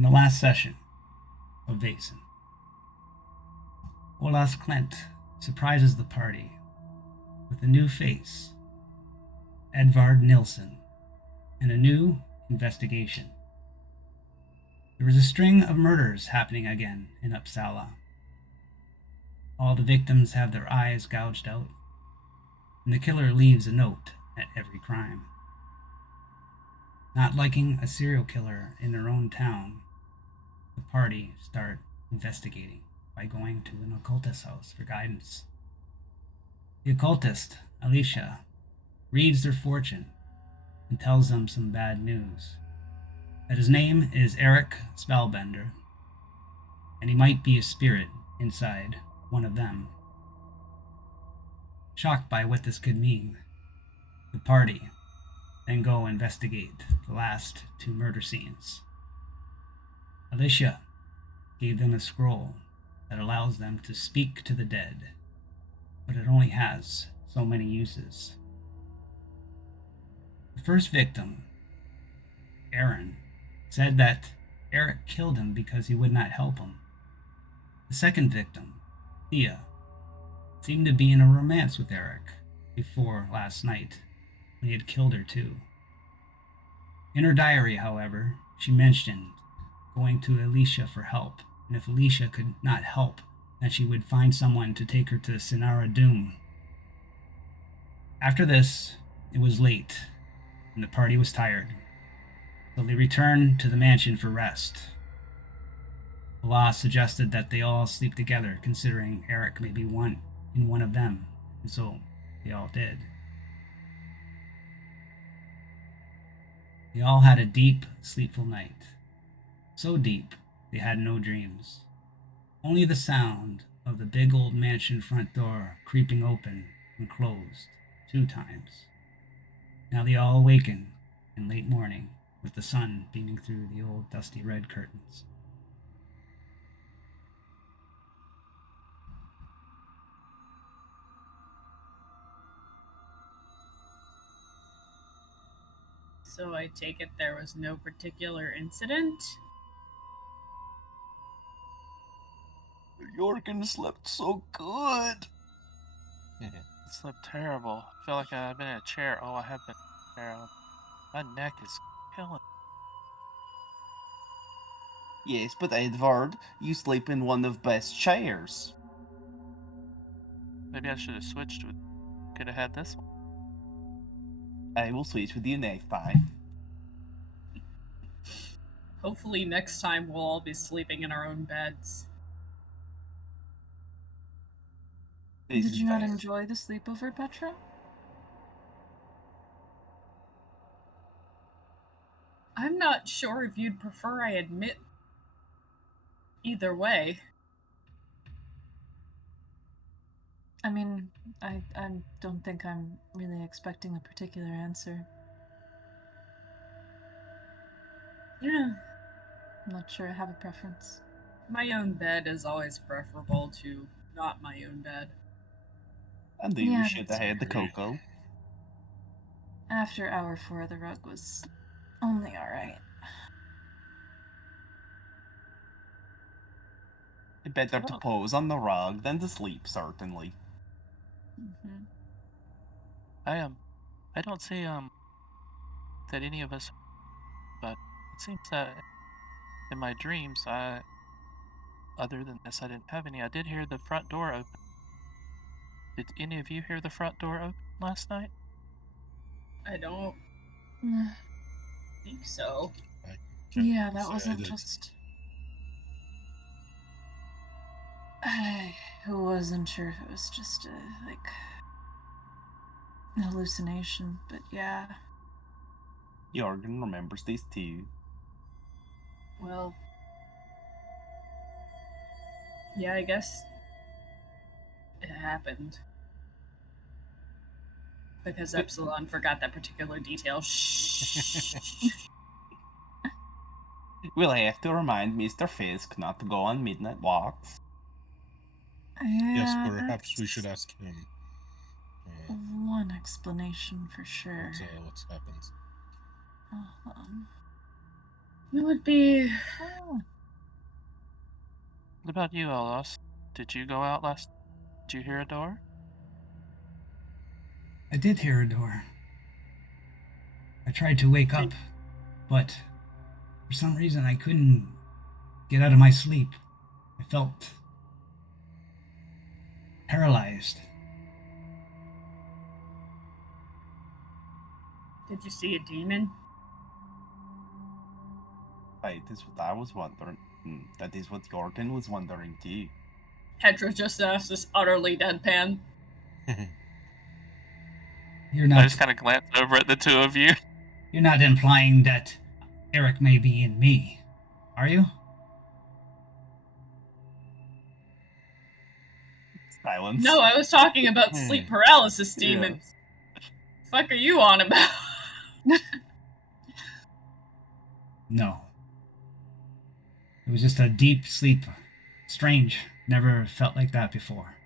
In the last session of Vaesen, Olas Klent surprises the party with a new face, Edvard Nilsson, and a new investigation. There was a string of murders happening again in Uppsala. All the victims have their eyes gouged out, and the killer leaves a note at every crime. Not liking a serial killer in their own town, the party start investigating by going to an occultist's house for guidance. The occultist, Alicia, reads their fortune and tells them some bad news. That his name is Eric Spellbender, and he might be a spirit inside one of them. Shocked by what this could mean, the party then go investigate the last two murder scenes. Alicia gave them a scroll that allows them to speak to the dead, but it only has so many uses. The first victim, Aaron, said that Eric killed him because he would not help him. The second victim, Thea, seemed to be in a romance with Eric before last night when he had killed her too. In her diary, however, she mentioned going to Alicia for help, and if Alicia could not help, then she would find someone to take her to Sinara Doom. After this, it was late, and the party was tired, so they returned to the mansion for rest. Allah suggested that they all sleep together, considering Eric may be one of them, and so they all did. They all had a deep, sleepful night. So deep, they had no dreams. Only the sound of the big old mansion front door creeping open and closed 2 times. Now they all awaken in late morning with the sun beaming through the old dusty red curtains. So I take it there was no particular incident? Jorgen slept so good. I slept terrible. I feel like I've been in a chair. Oh, I have been in a chair. My neck is killing. Yes, but Edvard, you sleep in one of best chairs. Maybe I should have switched with. Could have had this one. I will switch with you next time. Hopefully next time we'll all be sleeping in our own beds. Did you not enjoy the sleepover, Petra? I'm not sure if you'd prefer I admit either way. I mean, I don't think I'm really expecting a particular answer. Yeah. I'm not sure I have a preference. My own bed is always preferable to not my own bed. And then you should have had the cocoa. After hour 4, the rug was only alright. Better to pose on the rug than to sleep, certainly. Mm-hmm. I don't say that any of us, but it seems that in my dreams, other than this, I didn't have any. I did hear the front door open. Did any of you hear the front door open last night? I don't think so. Yeah, that wasn't just... I wasn't sure if it was just a, an hallucination, but yeah. Jorgen remembers these too. Well, yeah, I guess it happened. Because Epsilon forgot that particular detail. Shh. We'll have to remind Mr. Fisk not to go on midnight walks. Yeah, yes, perhaps we should ask him. One explanation for sure. What's happened? It would be. Oh. What about you, Elos? Did you go out last? Did you hear a door? I did hear a door. I tried to wake up, but for some reason I couldn't get out of my sleep. I felt paralyzed. Did you see a demon? Right, that's what I was wondering. That is what Jordan was wondering too. Petra just asked this utterly deadpan. You're I not. just kind of glanced over at the two of you. You're not implying that Eric may be in me, are you? Silence. No, I was talking about sleep paralysis demons. Fuck are you on about? No. It was just a deep sleep. Strange. Never felt like that before.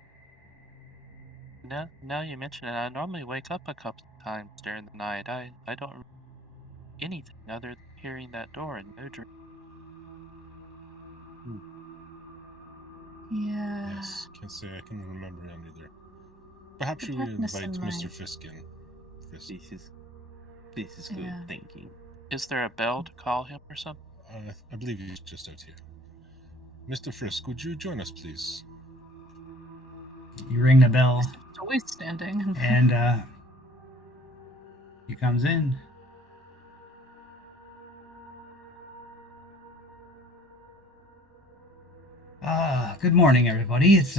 Now you mention it, I normally wake up a couple of times during the night. I don't remember anything other than hearing that door and no dream. Yeah. Yes, can't say I can remember any either. Perhaps The you darkness invite in Mr. my- Fisk in. Fisk. This is good Yeah. thinking. Is there a bell to call him or something? I believe he's just out here. Mr. Frisk, would you join us, please? You ring the bell, Mr. Joy's standing. and he comes in. Good morning, everybody. It's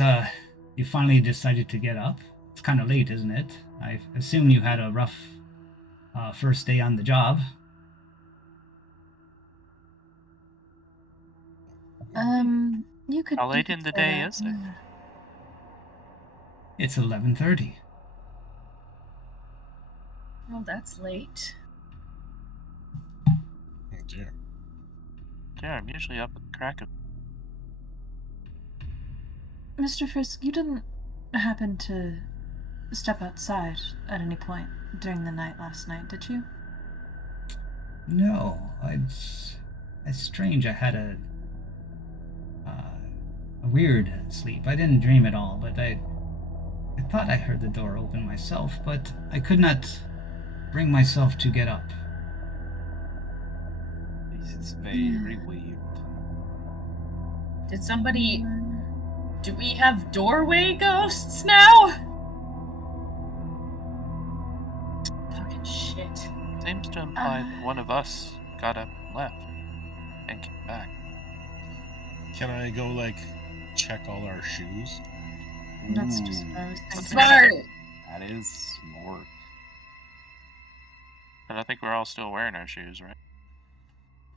you finally decided to get up. It's kind of late, isn't it? I assume you had a rough first day on the job. You could. How you late could in the say day that, is it? yeah. It's 11:30. Well, that's late. Oh dear. Yeah, I'm usually up at the crack of. Mr. Frisk, you didn't happen to step outside at any point during the night last night, did you? No, it's strange. I had a weird sleep. I didn't dream at all, but I thought I heard the door open myself, but I could not bring myself to get up. This is very weird. Did somebody. Do we have doorway ghosts now? Fucking shit. Seems to imply that one of us got up and left and came back. Can I go, like, check all our shoes? That's just what I was thinking. Smart. That is smart. But I think we're all still wearing our shoes, right?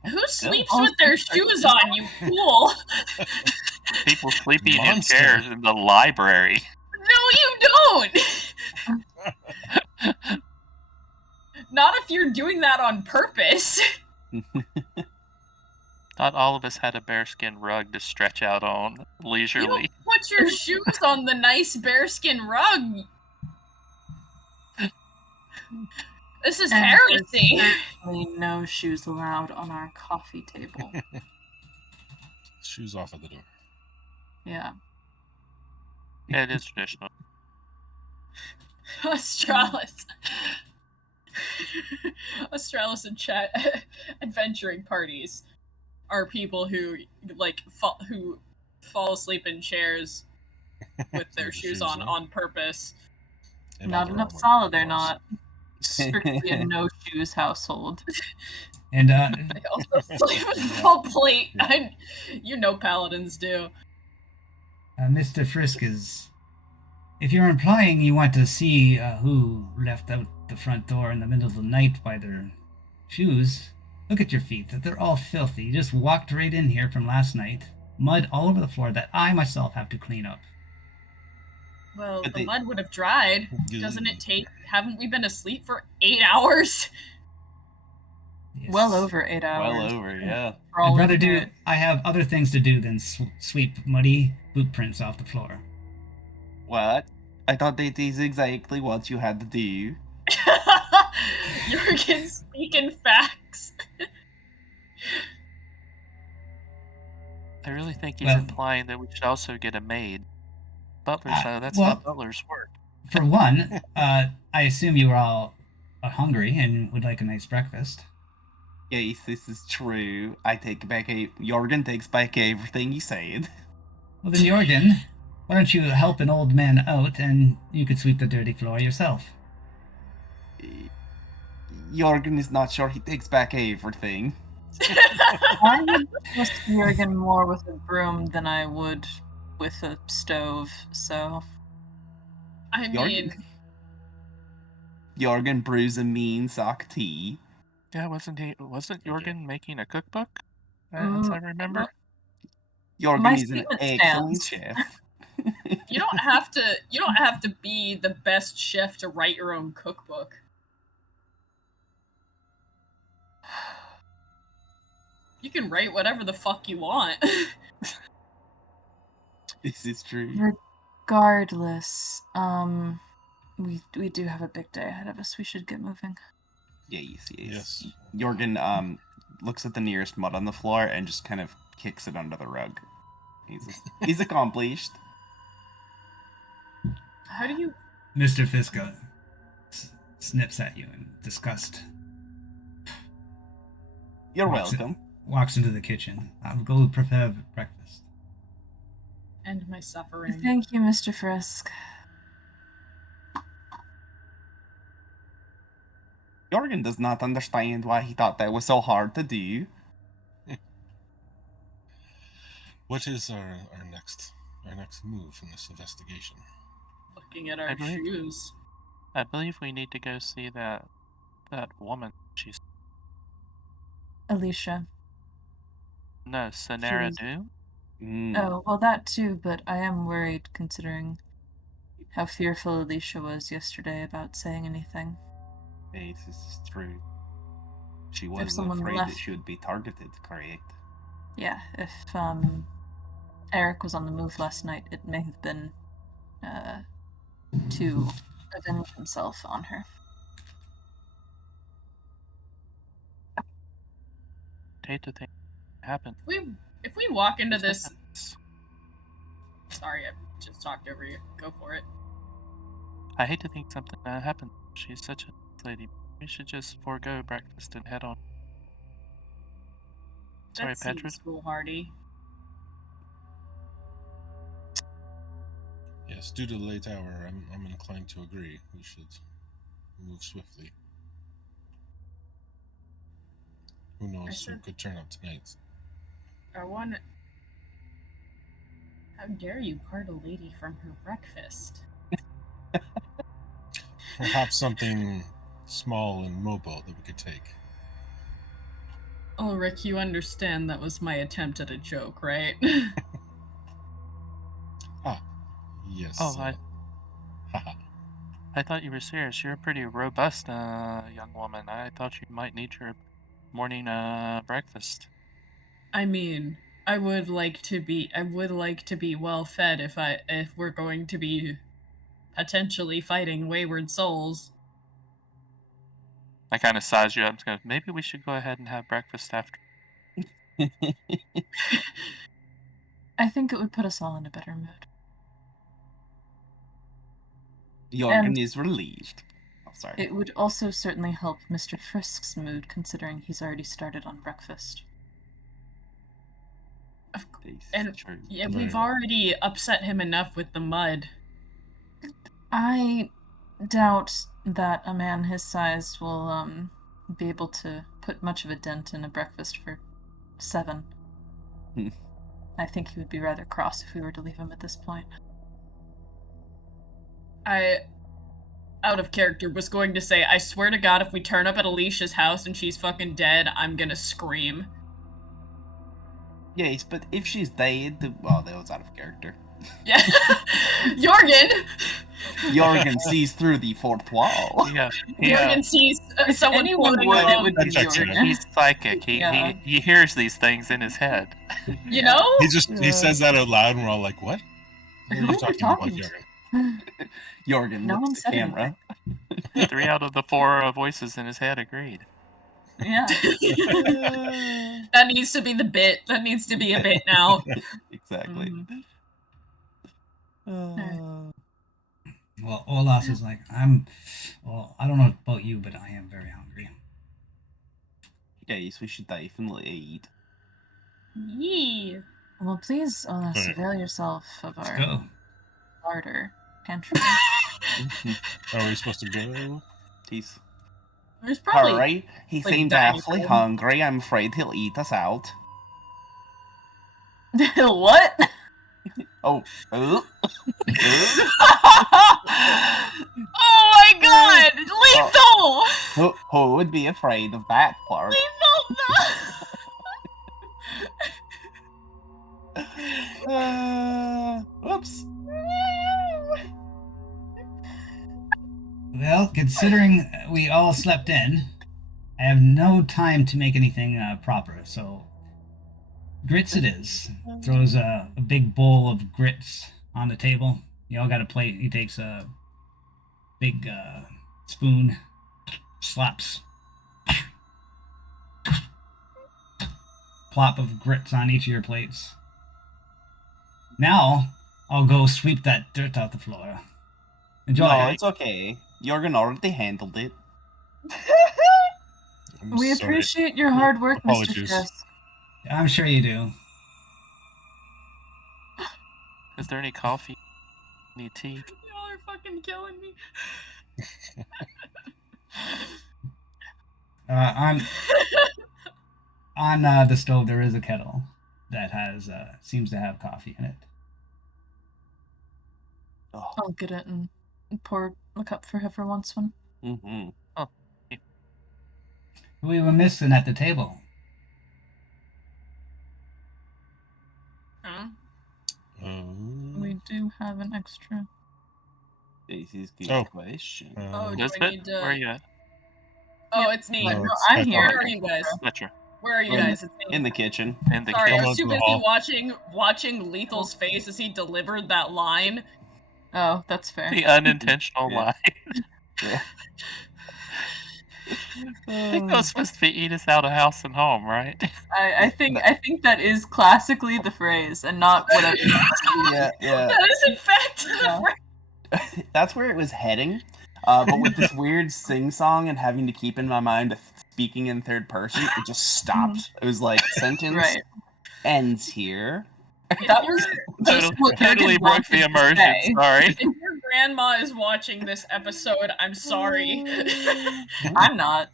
Who sleeps Oh, with their shoes on, you fool? People sleeping in Monster. chairs in the library. No, you don't! Not if you're doing that on purpose. Not all of us had a bearskin rug to stretch out on You leisurely. don't put your shoes on the nice bearskin rug. This is And heresy. there's certainly no shoes allowed on our coffee table. Shoes off at the door. Yeah. Yeah, it is traditional. Australis. Australis and adventuring parties are people who who fall asleep in chairs with their shoes on purpose. And Not other enough armor, solid, of they're course. not. Strictly a no shoes household. And They also sleep with full plate. You know paladins do. Mr. Frisk is. If you're implying you want to see who left out the front door in the middle of the night by their shoes, look at your feet. They're all filthy. You just walked right in here from last night. Mud all over the floor that I myself have to clean up. Well, But the they- mud would have dried. Good. Doesn't it take? Haven't we been asleep for 8 hours? Yes. Well over 8 hours. Well over, yeah. For all I'd rather of do. it. I have other things to do than sweep muddy boot prints off the floor. What? I thought that is exactly what you had to do. Jurgen speaking facts. I really think he's Well- implying that we should also get a maid. Butler, so that's well- not butler's work. For one, I assume you are all hungry and would like a nice breakfast. Yes, this is true. Jorgen takes back everything he said. Well then, Jorgen, why don't you help an old man out and you could sweep the dirty floor yourself? Jorgen is not sure he takes back everything. I would trust Jurgen more with a broom than I would with a stove, so. I mean, Jorgen brews a mean sock tea. Yeah, wasn't Jorgen making a cookbook? As I remember. Jorgen My is an statement excellent stands. chef. you don't have to be the best chef to write your own cookbook. You can write whatever the fuck you want. This is true. Regardless, we do have a big day ahead of us. We should get moving. Yes. Jorgen looks at the nearest mud on the floor and just kind of kicks it under the rug. He's accomplished. How do you... Mr. Fiska snips at you in disgust. You're Walks welcome. Walks into the kitchen. I'll go prepare breakfast. End my suffering. Thank you, Mr. Frisk. Jorgen does not understand why he thought that was so hard to do. What is our next move in this investigation? Looking at our shoes. I believe we need to go see that woman. She's Alicia. no Sonara She's- Do. Oh, well, that too, but I am worried considering how fearful Alicia was yesterday about saying anything. Yes, this is true. She was someone afraid left- that she would be targeted, correct? Yeah, if Eric was on the move last night, it may have been to avenge himself on her. I'd hate to think it happened. If we walk into this... Sorry, I just talked over you. Go for it. I hate to think something happened. She's such a nice lady. We should just forego breakfast and head on. Sorry, That Petra. seems foolhardy. Yes, due to the late hour, I'm inclined to agree. We should move swiftly. Who knows who could turn up tonight? How dare you part a lady from her breakfast? Perhaps something small and mobile that we could take. Ulrich, you understand that was my attempt at a joke, right? Yes. Oh, haha. I thought you were serious. You're a pretty robust young woman. I thought you might need your morning breakfast. I mean, I would like to be well fed if we're going to be potentially fighting wayward souls. I kind of sized you up and go, maybe we should go ahead and have breakfast after. I think it would put us all in a better mood. Jorgen is relieved. Oh, sorry. It would also certainly help Mr. Frisk's mood, considering he's already started on breakfast. And True. yeah, Very we've well. already upset him enough with the mud. I doubt that a man his size will be able to put much of a dent in a breakfast for 7. I think he would be rather cross if we were to leave him at this point. I, out of character, was going to say, I swear to God, if we turn up at Alicia's house and she's fucking dead, I'm gonna scream. Yes, but if she's dead, well, that was out of character. Yeah. Jorgen! Jorgen sees through the fourth wall. Yeah. Jorgen sees someone anyone floating would, above. it would be That checks out. Jorgen. He's psychic. Yeah. He hears these things in his head. You know? He says that out loud, and we're all like, "What? What are Who you are you talking about, talking Jorgen?" Jorgen No one looks at said camera. 3 out of the 4 voices in his head agreed. Yeah. That needs to be the bit. That needs to be a bit now. Exactly. Well, Olas is like, well, I don't know about you, but I am very hungry. Yes, we should definitely eat. Yee. Well, please, Olas, Okay. avail yourself of Let's our go. larder pantry. Are we supposed to go? He's There's probably hurry. He like, seemed dining awfully room. hungry. I'm afraid he'll eat us out. What? Oh. Oh my god! Lethal! Who would be afraid of that, Clark? Whoops. Well, considering we all slept in, I have no time to make anything proper, so grits it is. Throws a big bowl of grits on the table. You all got a plate. He takes a big spoon, slaps, plop of grits on each of your plates. Now, I'll go sweep that dirt off the floor. Enjoy. No, it's okay. Jorgen already handled it. I'm We sorry. appreciate your hard work, Mr. Apologies. Frisk. I'm sure you do. Is there any coffee? Any tea? Y'all are fucking killing me. On the stove, there is a kettle that has seems to have coffee in it. Oh. I'll get it and pour a cup for her for once one. Mm-hmm. Who we were missing at the table? Huh? We do have an extra. This is a good Oh. question. Oh, do I Lisbeth, need to... where are you at? Oh, it's me. No, No, it's I'm Petra. here. Where are you guys? Fletcher. Where are you We're in guys? It's me. In the kitchen. In the Sorry, I Come was on too to the busy hall. watching Lethal's face as he delivered that line. Oh, that's fair. The unintentional Yeah. lie. Yeah. I think that was supposed to be eat us out of house and home, right? I think that is classically the phrase, and not whatever. Yeah, yeah. That is in fact the Yeah. phrase. That's where it was heading. But with this weird sing-song and having to keep in my mind speaking in third person, it just stopped. It was like, sentence Right. ends here. That was just what Totally Jurgen broke the wanted to immersion. say. Sorry. If your grandma is watching this episode, I'm sorry. I'm not.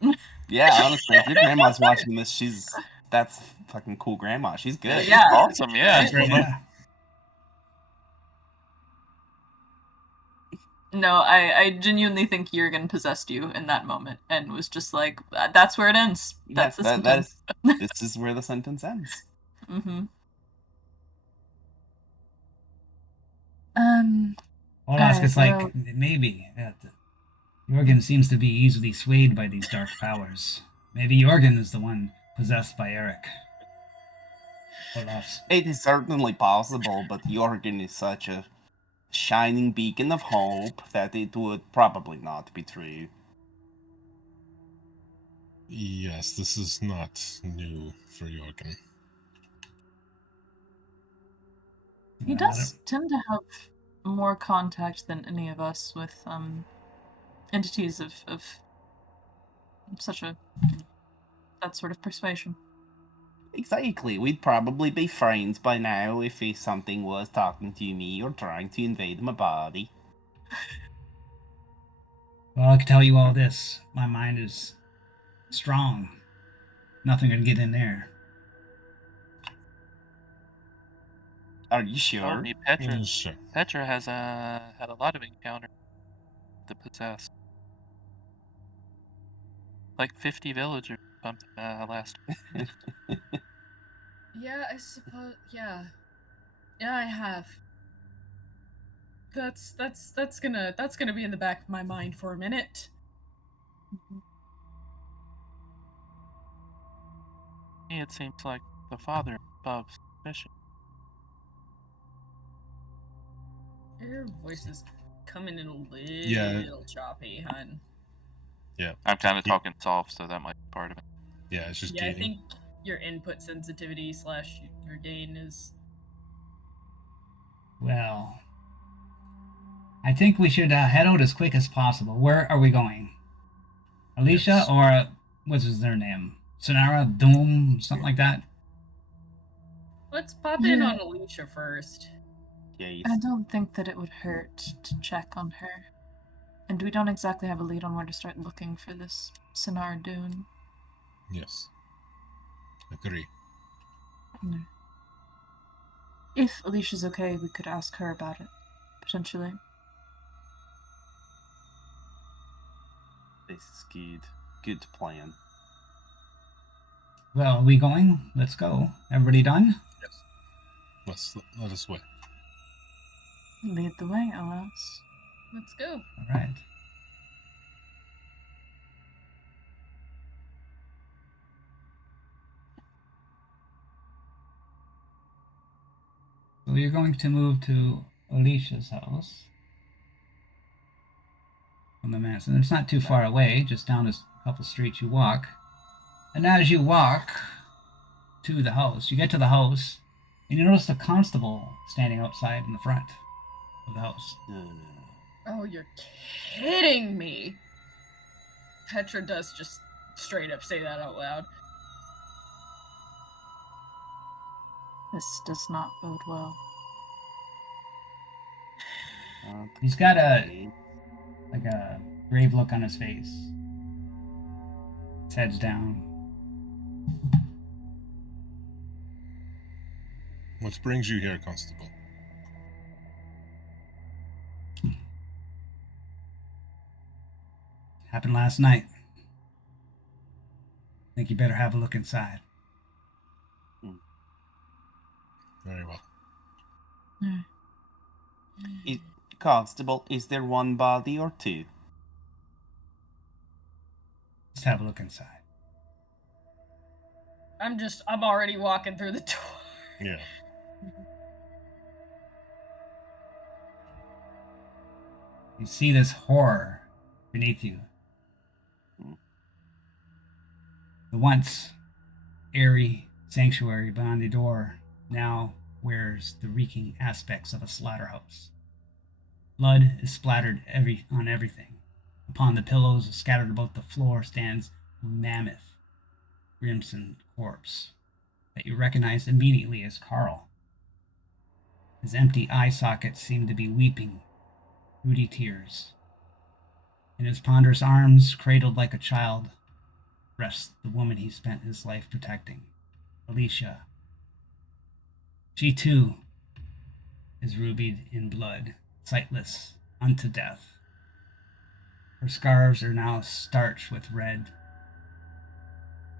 Yeah, honestly, if your grandma's watching this, that's fucking cool grandma. She's good. Yeah. Awesome, yeah. Yeah. No, I genuinely think Jurgen possessed you in that moment and was just like, that's where it ends. That's the sentence. This is where the sentence ends. Mm-hmm. Olask is like, well- maybe. Jorgen seems to be easily swayed by these dark powers. Maybe Jorgen is the one possessed by Eric. Olaf's. It is certainly possible, but Jorgen is such a shining beacon of hope that it would probably not be true. Yes, this is not new for Jorgen. He does tend to have more contact than any of us with entities of such that sort of persuasion. Exactly. We'd probably be friends by now if something was talking to me or trying to invade my body. Well, I can tell you all this. My mind is strong. Nothing can get in there. Are you sure? Told me Petra. Sure. Petra has had a lot of encounters with the possessed. Like 50 villagers or something last week. Yeah, I suppose. Yeah, I have. That's gonna be in the back of my mind for a minute. To me, it seems like the father is above suspicion. Your voice is coming in a little Yeah. choppy, hun. Yeah. I'm kind of talking soft, so that might be part of it. Yeah, it's just Yeah, I gating. think your input sensitivity / your gain is. Well, I think we should head out as quick as possible. Where are we going? Alicia Yes. or what's their name? Sonara, Doom, something like that? Let's pop in Yeah. on Alicia first. Yes. I don't think that it would hurt to check on her. And we don't exactly have a lead on where to start looking for this Sonar Dune. Yes. Agree. No. If Alicia's okay, we could ask her about it, potentially. This is good. Good plan. Well, are we going? Let's go. Everybody done? Yes. Let us wait. Lead the way, LS. Let's go. All right. So you're going to move to Alicia's house from the mansion. It's not too far away, just down a couple streets you walk. And as you walk to the house, you get to the house, and you notice the constable standing outside in the front of the house. Oh, you're kidding me. Petra does just straight up say that out loud. This does not bode well. He's got a grave look on his face. His head's down. What brings you here, Constable? Happened last night. Think you better have a look inside. Very well. Constable, is there one body or two? Let's have a look inside. I'm already walking through the door. Yeah. You see this horror beneath you. The once airy sanctuary behind the door now wears the reeking aspects of a slaughterhouse. Blood is splattered on everything. Upon the pillows scattered about the floor stands a mammoth, crimson corpse that you recognize immediately as Carl. His empty eye sockets seem to be weeping rooty tears. In his ponderous arms, cradled like a child, rests the woman he spent his life protecting, Alicia. She too is rubied in blood, sightless unto death. Her scarves are now starched with red.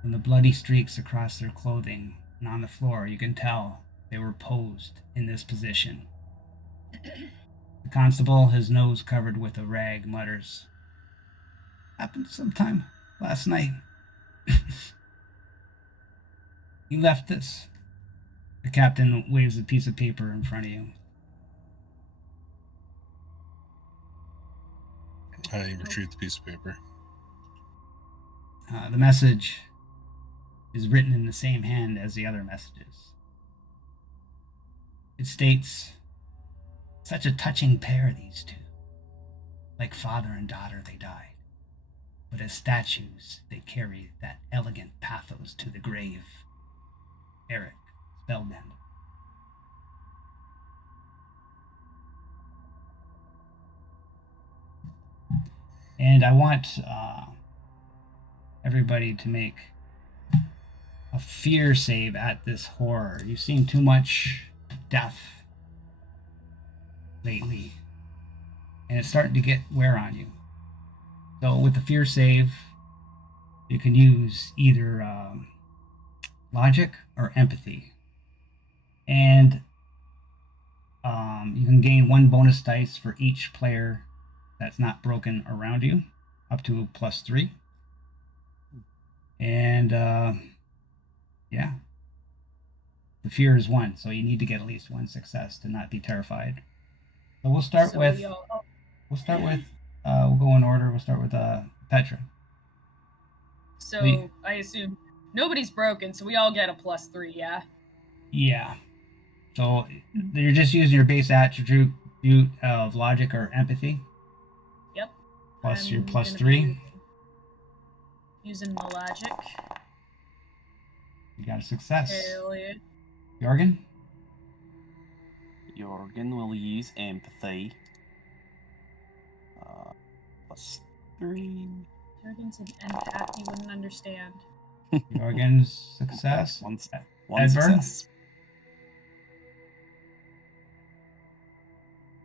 From the bloody streaks across their clothing and on the floor, you can tell they were posed in this position. The constable, his nose covered with a rag, mutters, "Happened sometime last night." "You left this." The captain waves a piece of paper in front of you. I retrieve the piece of paper. The message is written in the same hand as the other messages. It states, "Such a touching pair, these two. Like father and daughter, they died. But as statues, they carry that elegant pathos to the grave. Eric, Spellbender." And I want everybody to make a fear save at this horror. You've seen too much death lately, and it's starting to get wear on you. So with the fear save, you can use either logic or empathy. And you can gain 1 bonus dice for each player that's not broken around you, up to +3. And yeah, the fear is 1, so you need to get at least 1 success to not be terrified. So we'll start with we'll go in order. We'll start with Petra. So I assume Nobody's broken, so we all get a +3, yeah? Yeah. So you're just using your base attribute of logic or empathy. Yep. Plus your I'm +3. gonna be using the logic. You got a success. Hell yeah. Jorgen? Jorgen will use empathy. +3. Jorgen's an empath, he wouldn't understand. Jorgen's success. One Edward? success.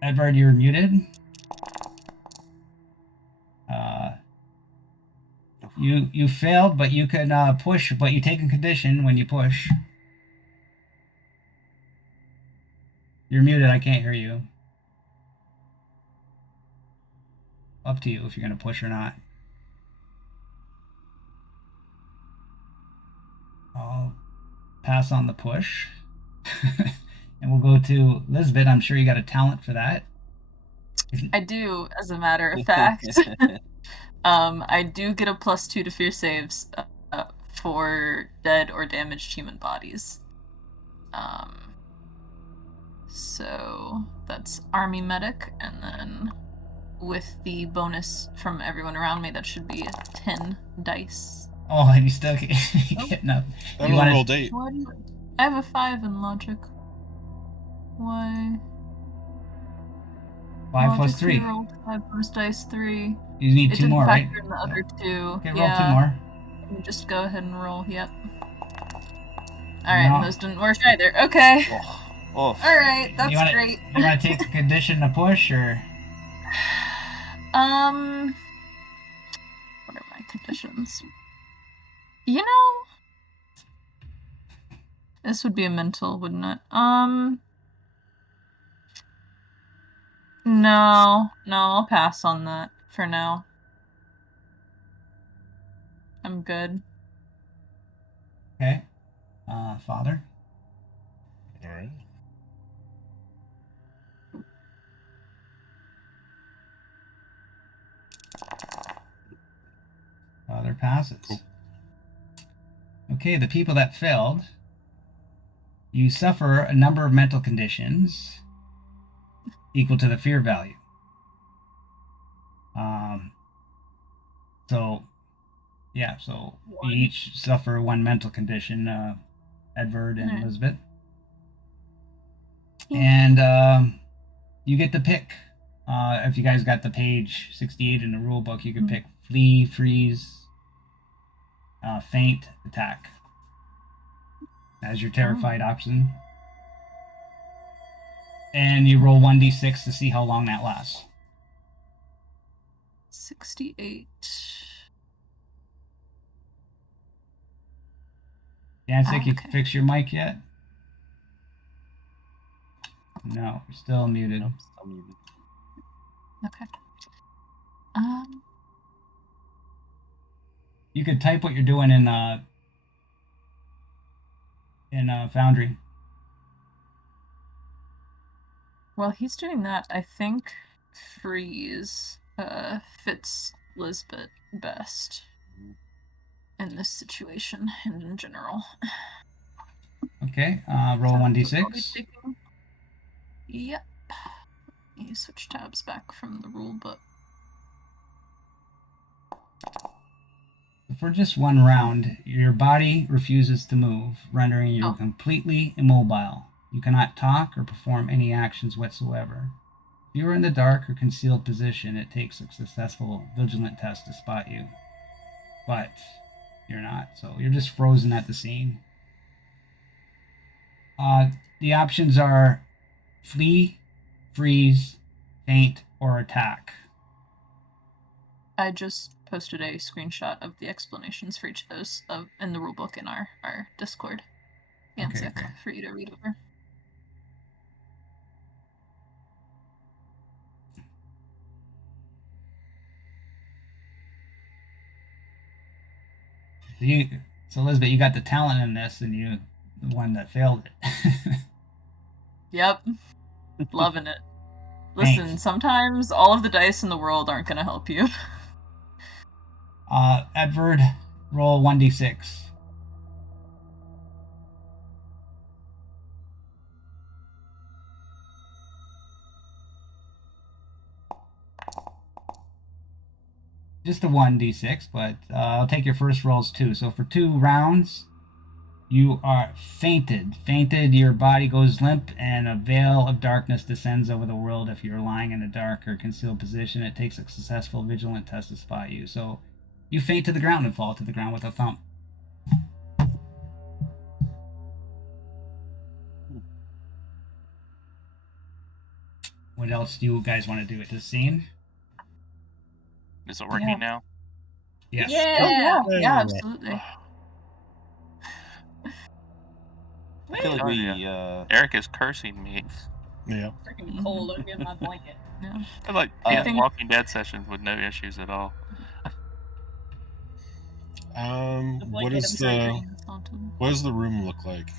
Edward, you're muted. You failed, but you can push, but you take a condition when you push. You're muted, I can't hear you. Up to you if you're going to push or not. I'll pass on the push. And we'll go to Lisbeth. I'm sure you got a talent for that. I do, as a matter of fact. I do get a +2 to fear saves for dead or damaged human bodies. So that's Army Medic, and then with the bonus from everyone around me, that should be 10 dice. Oh, and you still get nothing. I rolled 8. Why I have a 5 in logic. Why? 5 plus Logic 3. Rolled 5 bonus dice 3. You need It 2 didn't more, right? factor in the other 2. Okay, roll yeah. 2 more. You just go ahead and roll. Yep. Alright, No. and those didn't work either. Okay. Oh. Alright, that's great. You want to take the condition to push, or? What are my conditions? You know, this would be a mental, wouldn't it? No, I'll pass on that for now. I'm good. Okay. Father? Alright. Father passes. Cool. Okay, the people that failed, you suffer a number of mental conditions equal to the fear value. So you each suffer 1 mental condition, Edward and Elizabeth. And you get to pick. If you guys got the page 68 in the rule book, you can pick flee, freeze, faint, attack as your terrified option. And you roll 1d6 to see how long that lasts. 68. Dancing, you fix your mic yet? No, you're still muted. Nope, still muted. Okay. You could type what you're doing in Foundry. While he's doing that, I think freeze fits Lisbeth best in this situation and in general. Okay, roll 1d6. Yep. Let me switch tabs back from the rule book. For just 1 round, your body refuses to move, rendering you completely immobile. You cannot talk or perform any actions whatsoever. If you are in the dark or concealed position, it takes a successful vigilant test to spot you. But you're not, so you're just frozen at the scene. The options are flee, freeze, faint, or attack. I just posted a screenshot of the explanations for each of those in the rulebook in our Discord. Yancek, Okay. for you to read over. So Elizabeth, you got the talent in this, and you the one that failed it. Yep. Loving it. Listen, Thanks. sometimes all of the dice in the world aren't going to help you. Edward, roll 1d6. just a 1d6, but I'll take your first rolls too. So for 2 rounds, you are fainted. Fainted, your body goes limp, and a veil of darkness descends over the world. If you're lying in a dark or concealed position, it takes a successful vigilant test to spot you. So you faint to the ground and fall to the ground with a thump. What else do you guys want to do at this scene? Is it working Yeah. now? Yes. Oh, Yeah. yeah, absolutely. I feel like Oh, we Eric is cursing me. Yeah. Freaking cold. Look at my blanket. Yeah. I like I 10 Walking Dead sessions with no issues at all. The blanket of What does the room look like?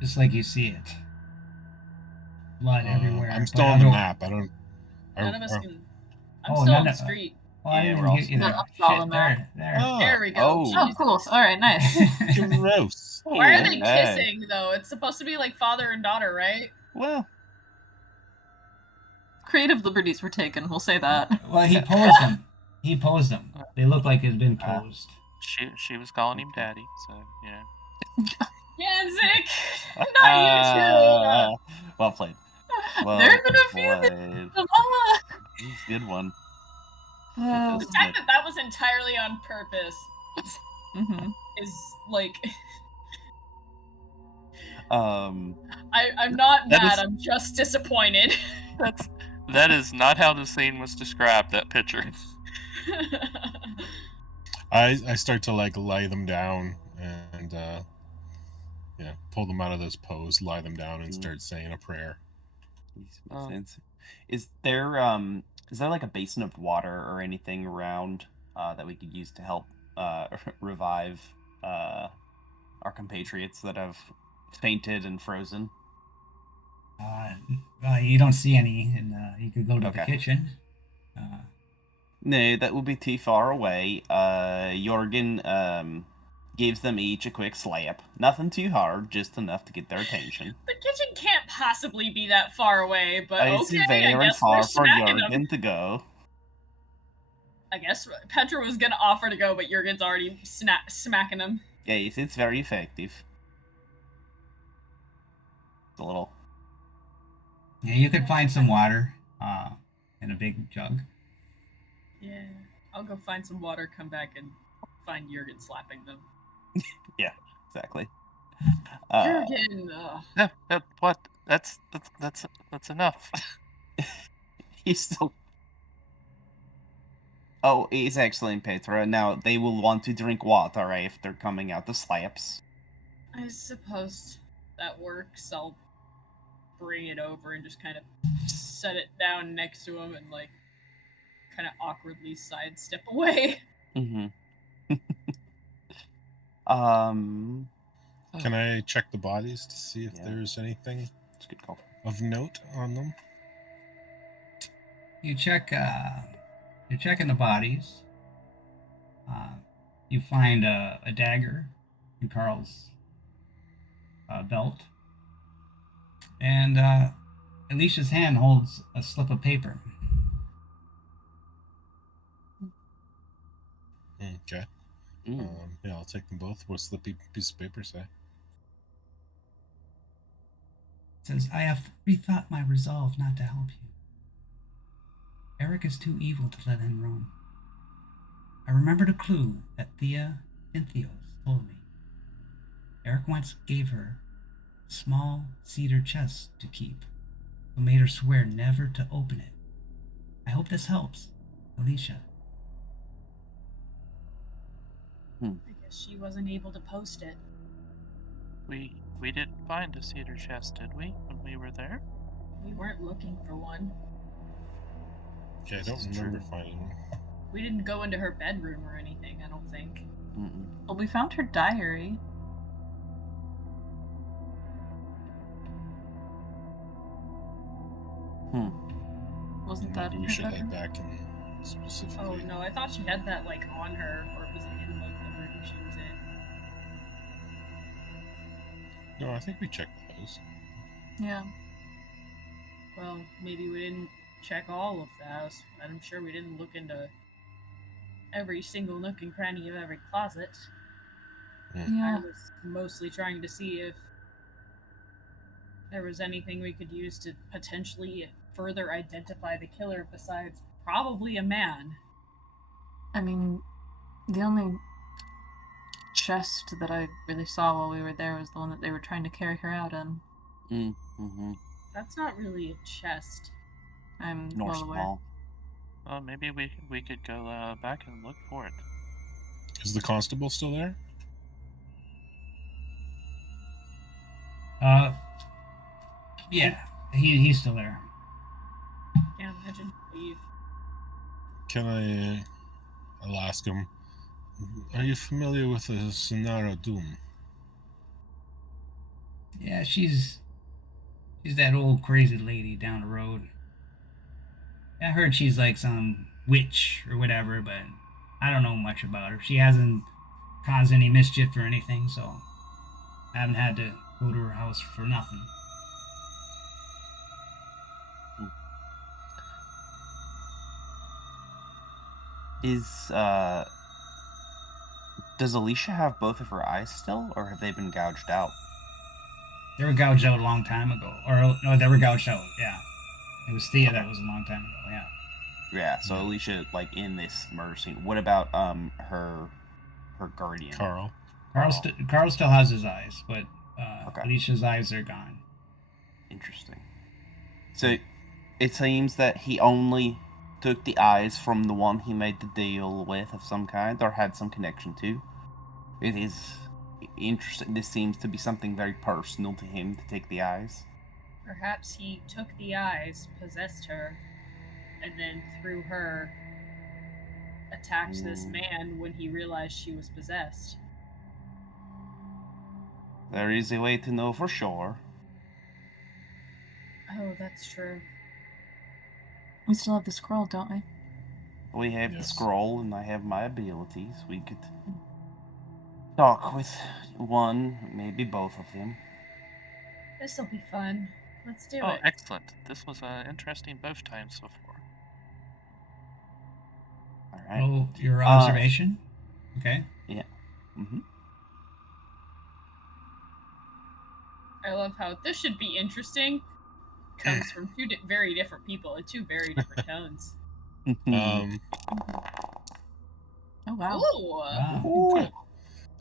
Just like you see it. Blood everywhere. I'm but still on the other- map. I don't. None of us can. I'm Oh, still no, on the no. street. Oh, I Yeah, didn't we're even all get you there. still on Shit, the map. there. There we go. Oh. Oh, cool. All right, nice. Gross. Why are they Okay. kissing though? It's supposed to be like father and daughter, right? Well, Creative liberties were taken. We'll say that. Well, he posed them. He posed them. They look like it's been posed. She was calling him daddy, so yeah. Yanzik! Not you two! well played. Well There have been a few played. things. Good one. Uh, The fact that that was entirely on purpose mhm. is like. Um, I'm not That mad, is- I'm just disappointed. That is not how the scene was described, that picture. I start to like lie them down and pull them out of this pose, lie them down, and start saying a prayer. makes Oh. sense. Is there like a basin of water or anything around that we could use to help revive our compatriots that have fainted and frozen? You don't see any, and you could go to the Okay. kitchen. No, that would be too far away. Jorgen gives them each a quick slap. Nothing too hard, just enough to get their attention. The kitchen can't possibly be that far away, but It's okay, I very guess we're far for smacking them. Jorgen to go. I guess Petra was gonna offer to go, but Jurgen's already smacking him. Yes, it's very effective. It's a little. Yeah, you could find some water in a big jug. Yeah, I'll go find some water, come back, and find Jurgen slapping them. Exactly. Jurgen! What? That's enough. He's still. Oh, it's excellent, Petra. Now they will want to drink water if they're coming out of slaps. I suppose that works. I'll bring it over and just kind of set it down next to him and, like, kind of awkwardly sidestep away. Mm-hmm. Can I check the bodies to see if Yeah. there's anything It's a good call. of note on them? You check. You're checking the bodies. You find a dagger in Carl's belt, and Alicia's hand holds a slip of paper. Okay. Yeah, I'll take them both. What's the piece of paper say? It says, "I have rethought my resolve not to help you. Eric is too evil to let him roam. I remembered a clue that Thea Cynthios told me. Eric once gave her a small cedar chest to keep, but made her swear never to open it. I hope this helps, Alicia." I guess she wasn't able to post it. We didn't find a cedar chest, did we, when we were there? We weren't looking for one. Okay, I This don't is remember true. finding one. We didn't go into her bedroom or anything, I don't think. Mm-mm. Well, we found her diary. Wasn't that Maybe in we her should bedroom? head back and specifically. Oh no, I thought she had that like on her, or was it in like the room she was in? No, I think we checked those. Yeah. Well, maybe we didn't check all of the house, but I'm sure we didn't look into every single nook and cranny of every closet. I Yeah. was mostly trying to see if there was anything we could use to potentially further identify the killer besides probably a man. I mean, the only chest that I really saw while we were there was the one that they were trying to carry her out in. Mm-hmm. That's not really a chest. I'm Nor well aware. small. Well, maybe we could go back and look for it. Is the constable still there? Yeah, he's still there. Can't imagine leave. I'll ask him, are you familiar with the Sonara Doom? Yeah, she's that old crazy lady down the road. I heard she's like some witch or whatever, but I don't know much about her. She hasn't caused any mischief or anything, so I haven't had to go to her house for nothing. Does Alicia have both of her eyes still, or have they been gouged out? They were gouged out a long time ago. Or, no, they were gouged out, yeah. It was Thea Okay. that was a long time ago, yeah. Yeah, so Yeah. Alicia, like, in this murder scene. What about her guardian? Carl. Carl still has his eyes, but Okay. Alicia's eyes are gone. Interesting. So it seems that he only took the eyes from the one he made the deal with of some kind, or had some connection to. It is interesting. This seems to be something very personal to him to take the eyes. Perhaps he took the eyes, possessed her, and then through her attacked this man when he realized she was possessed. There is a way to know for sure. Oh, that's true. We still have the scroll, don't we? We have the Yes. scroll, and I have my abilities. We could talk with one, maybe both of them. This'll be fun. Let's do Oh, it. excellent. This was interesting both times before. All right. Oh, your observation? Okay. Yeah. Mm-hmm. I love how this should be interesting. Comes from two very different people and two very different tones. Um, Oh, wow. Ooh. Wow. good.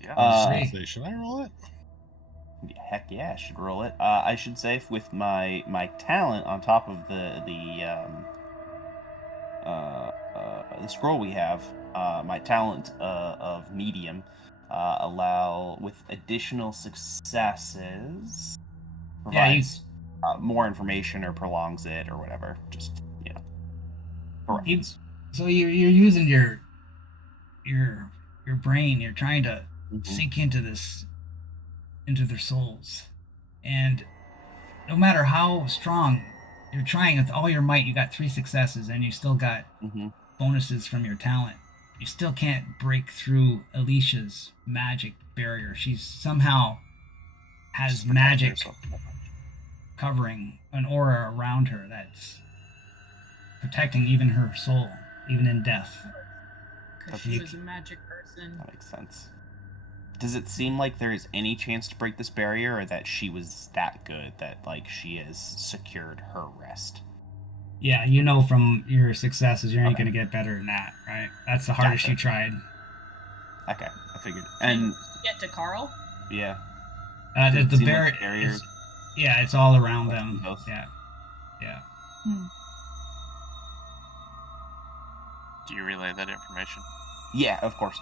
Yeah. Great. Should I roll it? Heck yeah, I should roll it. I should say with my talent on top of the scroll we have, my talent of medium allow with additional successes Yeah, provides more information or prolongs it or whatever. Just for reference. So you're using your brain. You're trying to Mhm. sink into their souls, and no matter how strong you're trying with all your might, you got 3 successes, and you still got Mhm. bonuses from your talent. You still can't break through Alicia's magic barrier. She's somehow has Just protect magic yourself. covering an aura around her that's protecting even her soul, even in death. Because she was a magic person. That makes sense. Does it seem like there is any chance to break this barrier, or that she was that good that like she has secured her rest? Yeah, you know from your successes, you're not Okay. going to get better than that, right? That's the hardest Gotcha. you tried. Okay, I figured. Can And you get to Carl? yeah, The Does it seem like barrier, the barrier yeah, it's all around Like them. both? Yeah, yeah. Do you relay that information? Yeah, of course.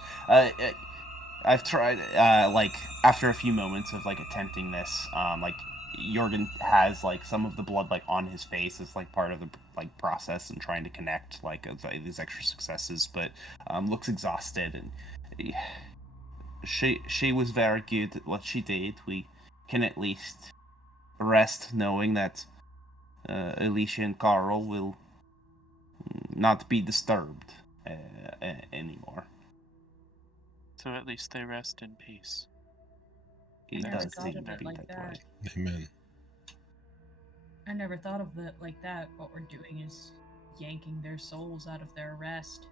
I've tried, like, after a few moments of, like, attempting this, like, Jorgen has, like, some of the blood, like, on his face as, like, part of the, like, process and trying to connect, like, these extra successes, but, looks exhausted, and she was very good at what she did. We can at least rest knowing that, Alicia and Carl will not be disturbed, anymore. So at least they rest in peace. It Never does thought seem of to it be like that that. way. Amen. I never thought of it like that. What we're doing is yanking their souls out of their rest.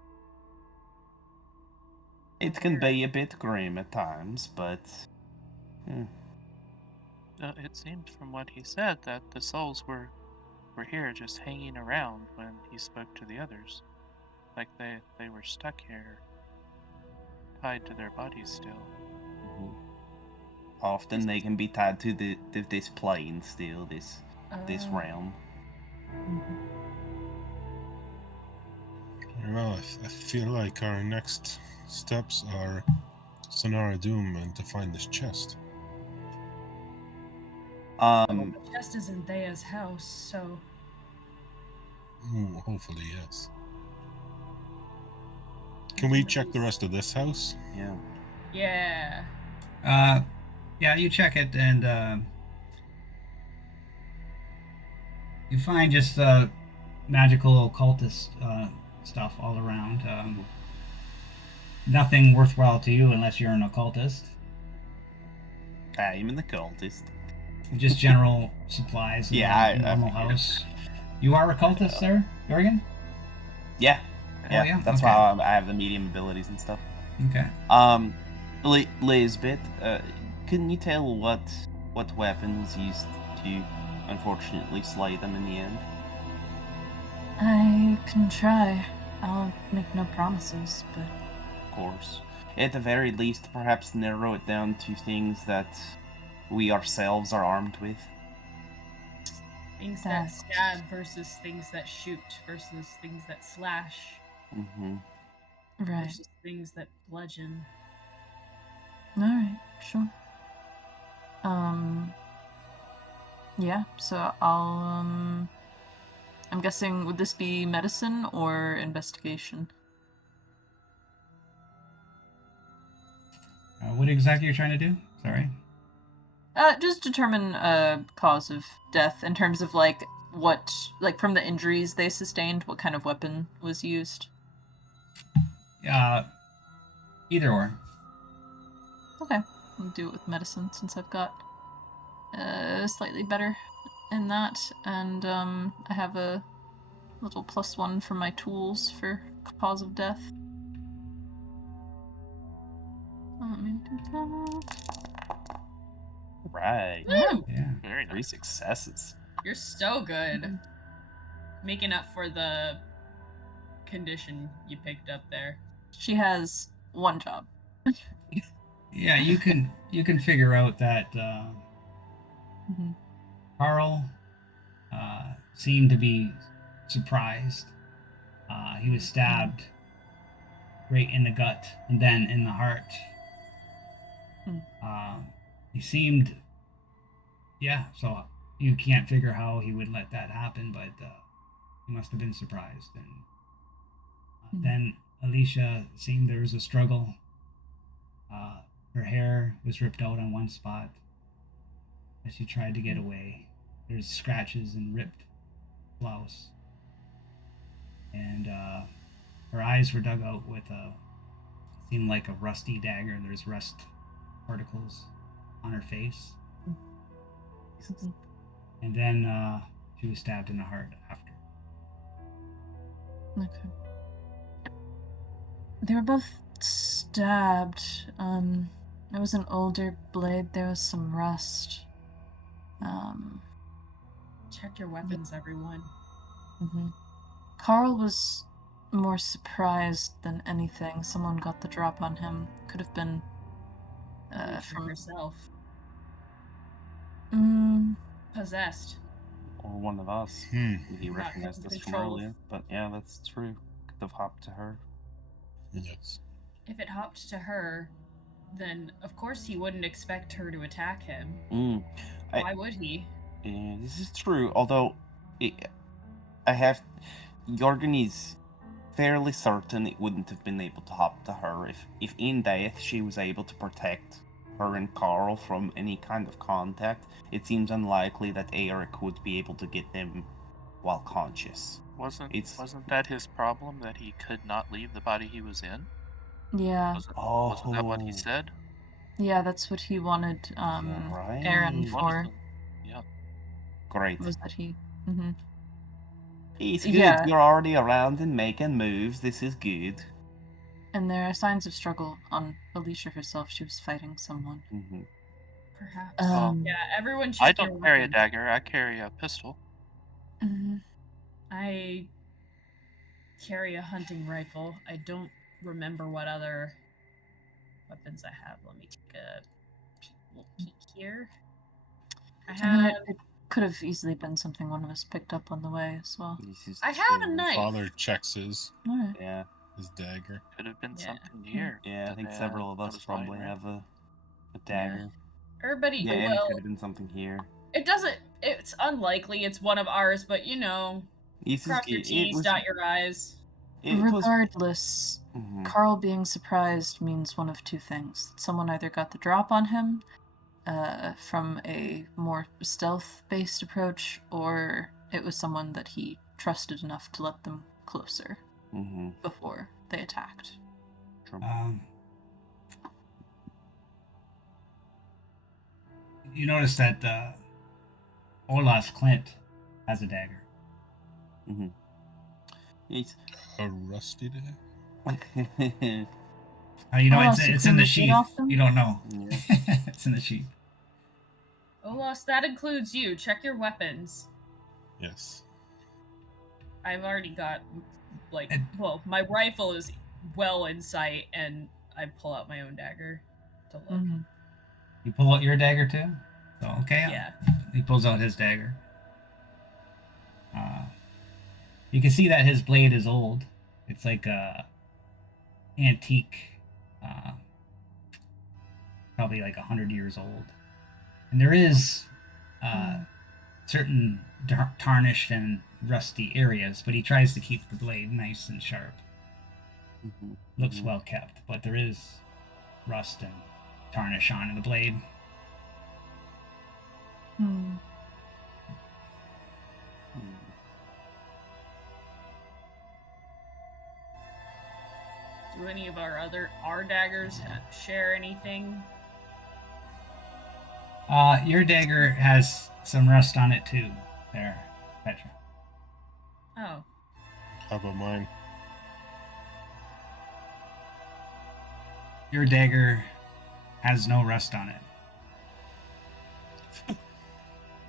It can be a bit grim at times, but It seemed from what he said that the souls were here just hanging around when he spoke to the others. Like they were stuck here, tied to their bodies still. often they can be tied to this plane still, this realm. Well, I feel like our next steps are Sonara Doom and to find this chest. The chest is in Thea's house, so Ooh, hopefully, yes. Can we check the rest of this house? Yeah. yeah. Yeah, you check it and you find just magical occultist stuff all around. Nothing worthwhile to you unless you're an occultist. I'm an occultist. Just general supplies. Yeah, in a I normal figured. house. You are a cultist there, Jorgen? Yeah. Yeah, yeah? that's Okay. why I have the medium abilities and stuff. Okay. Lisbeth, can you tell what weapon was used to unfortunately slay them in the end? I can try. I'll make no promises, but Of course. At the very least, perhaps narrow it down to things that we ourselves are armed with. Things that stab versus things that shoot versus things that slash Mm-hmm. right. versus things that bludgeon. All right, sure. Yeah. So I'll I'm guessing, would this be medicine or investigation? What exactly you're trying to do? Sorry. Just determine cause of death in terms of like what, like from the injuries they sustained, what kind of weapon was used. Either or. Okay, I'll do it with medicine since I've got slightly better in that, and I have a little +1 for my tools for cause of death. Let me do that. Right. Woo! Yeah. Very 3 nice. successes. You're so good. Making up for the condition you picked up there. She has one job. Yeah, you can figure out that Mhm. Carl seemed to be surprised. He was stabbed right in the gut and then in the heart. He seemed, so you can't figure how he would let that happen, but he must have been surprised. And then Alicia seemed there was a struggle. Her hair was ripped out on one spot as she tried to get away. There's scratches and ripped blouse. And her eyes were dug out with seemed like a rusty dagger. There's rust particles on her face. And then she was stabbed in the heart after. Okay. They were both stabbed. It was an older blade. There was some rust. Check your weapons, everyone. Carl was more surprised than anything. Someone got the drop on him. Could have been from yourself. Possessed. Or one of us. He recognized us from earlier. But yeah, that's true. Could have hopped to her. Yes. If it hopped to her, then of course he wouldn't expect her to attack him. Why would he? This is true, although Jorgen is fairly certain it wouldn't have been able to hop to her if in death she was able to protect her and Carl from any kind of contact. It seems unlikely that Eric would be able to get them while conscious. Wasn't that his problem, that he could not leave the body he was in? Yeah. Wasn't that what he said? Yeah, that's what he wanted Aaron for. Yeah. Great. Was that he? It's good. Yeah. You're already around and making moves. This is good. And there are signs of struggle on Alicia herself. She was fighting someone. Mm-hmm. Perhaps. Oh. Yeah, everyone I check your don't carry a weapons. dagger. I carry a pistol. Mhm. I carry a hunting rifle. I don't remember what other weapons I have. Let me take a little peek here. I I mean, have it could have easily been something one of us picked up on the way as well. This is I have a true. knife. Father checks his Alright. Yeah, dagger. Could have been Yeah. something here. yeah. I that think they, several of that us was lying probably around. have a dagger. Everybody, Yeah, and it could well, have been something here. it doesn't. It's unlikely it's one of ours, but you know, This is cross your it T's, was. dot your I's. It was. Regardless, Mhm. Carl being surprised means one of two things. Someone either got the drop on him from a more stealth-based approach, or it was someone that he trusted enough to let them closer Mm-hmm. before they attacked. True. You notice that Orlas Clint has a dagger. Mm-hmm. Yes. A rusty dagger? You know, Oh, it's so it's can in the we get sheath. off them? You don't know. Yeah. It's in the sheath. Olos, that includes you. Check your weapons. Yes. I've already got, like, It- well, my rifle is well in sight, and I pull out my own dagger to look. Mhm. You pull out your dagger too. So okay. Yeah. He pulls out his dagger. You can see that his blade is old. It's like a antique, probably like 100 years old. And there is certain tarnished and rusty areas, but he tries to keep the blade nice and sharp. Mm-hmm. Looks well kept, but there is rust and tarnish on the blade. Hmm. Do any of our daggers share anything? Your dagger has some rust on it too, there, Petra. Oh, How about mine? Your dagger has no rust on it. it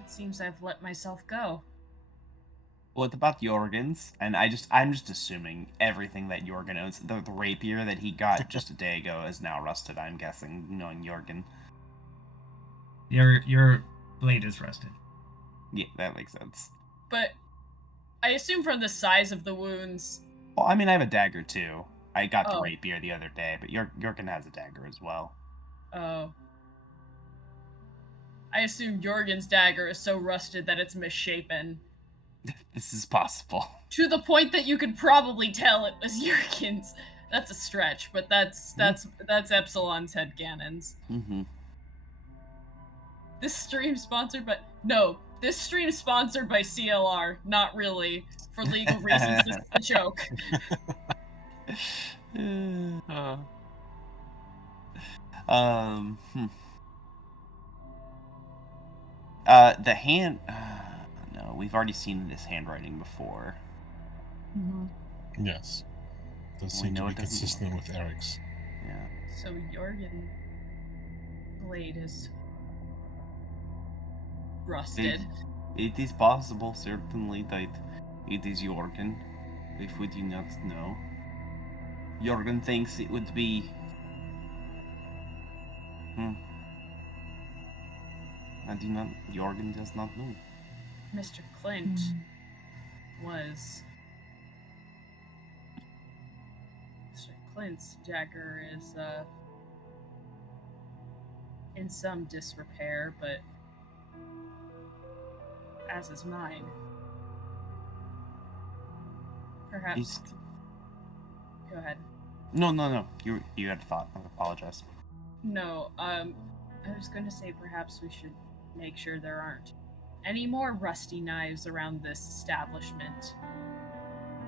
seems I've let myself go. What about Jorgen's? And I'm just assuming everything that Jorgen owns. The rapier that he got just a day ago is now rusted, I'm guessing, knowing Jorgen. Your blade is rusted. Yeah, that makes sense. But I assume from the size of the wounds. Well, I mean, I have a dagger too. I got the Oh. rapier the other day, but Jorgen has a dagger as well. Oh. I assume Jorgen's dagger is so rusted that it's misshapen. This is possible. To the point that you could probably tell it was Jorgen's. That's a stretch, but that's Epsilon's headcanons. Mm-hmm. This stream sponsored by this stream sponsored by CLR. Not really. For legal reasons, this is a joke. The hand. No, we've already seen this handwriting before. Mm-hmm. Yes. Does We seem know to be it doesn't consistent with Eric's. Yeah. So Jorgen blade is rusted. It is possible, certainly, that it is Jorgen, if we do not know. Jorgen thinks it would be... I do not... Jorgen does not know. Mr. Clint was... Mr. Clint's dagger is, in some disrepair, but as is mine. Perhaps... Go ahead. No. You had a thought. I apologize. No, I was going to say perhaps we should make sure there aren't any more rusty knives around this establishment.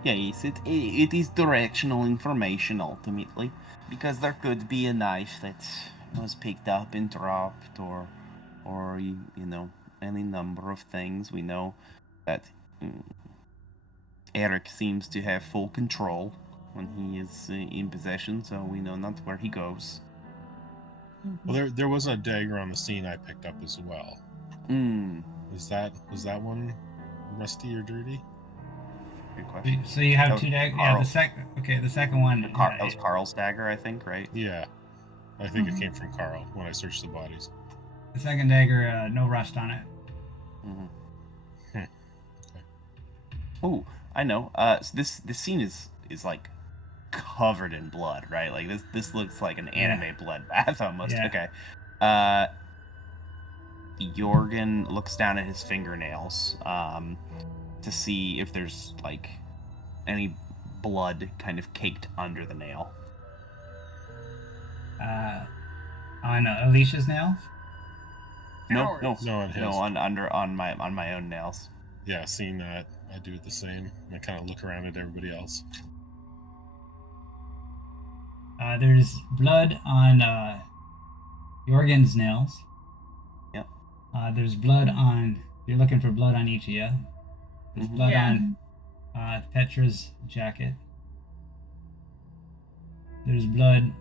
Yes, it is directional information, ultimately. Because there could be a knife that was picked up and dropped, or you know, any number of things. We know that Eric seems to have full control when he is in possession, so we know not where he goes. Well, there was a dagger on the scene I picked up as well. Was that one rusty or dirty? Good question. So you have Oh, two daggers. Yeah, Carl. the second one. That was Carl's dagger, I think, right? Yeah, I think it came from Carl when I searched the bodies. The second dagger, no rust on it. Okay. Oh, I know. So this scene is like covered in blood, right? Like this looks like an anime bloodbath almost. Yeah. Okay. Jorgen looks down at his fingernails to see if there's like any blood kind of caked under the nail. On Alicia's nails. No, on his. on my own nails. Yeah, seeing that, I do the same. I kind of look around at everybody else. There's blood on Jorgen's nails. Yep. There's blood on. You're looking for blood on each of you. There's blood on Petra's jacket. There's blood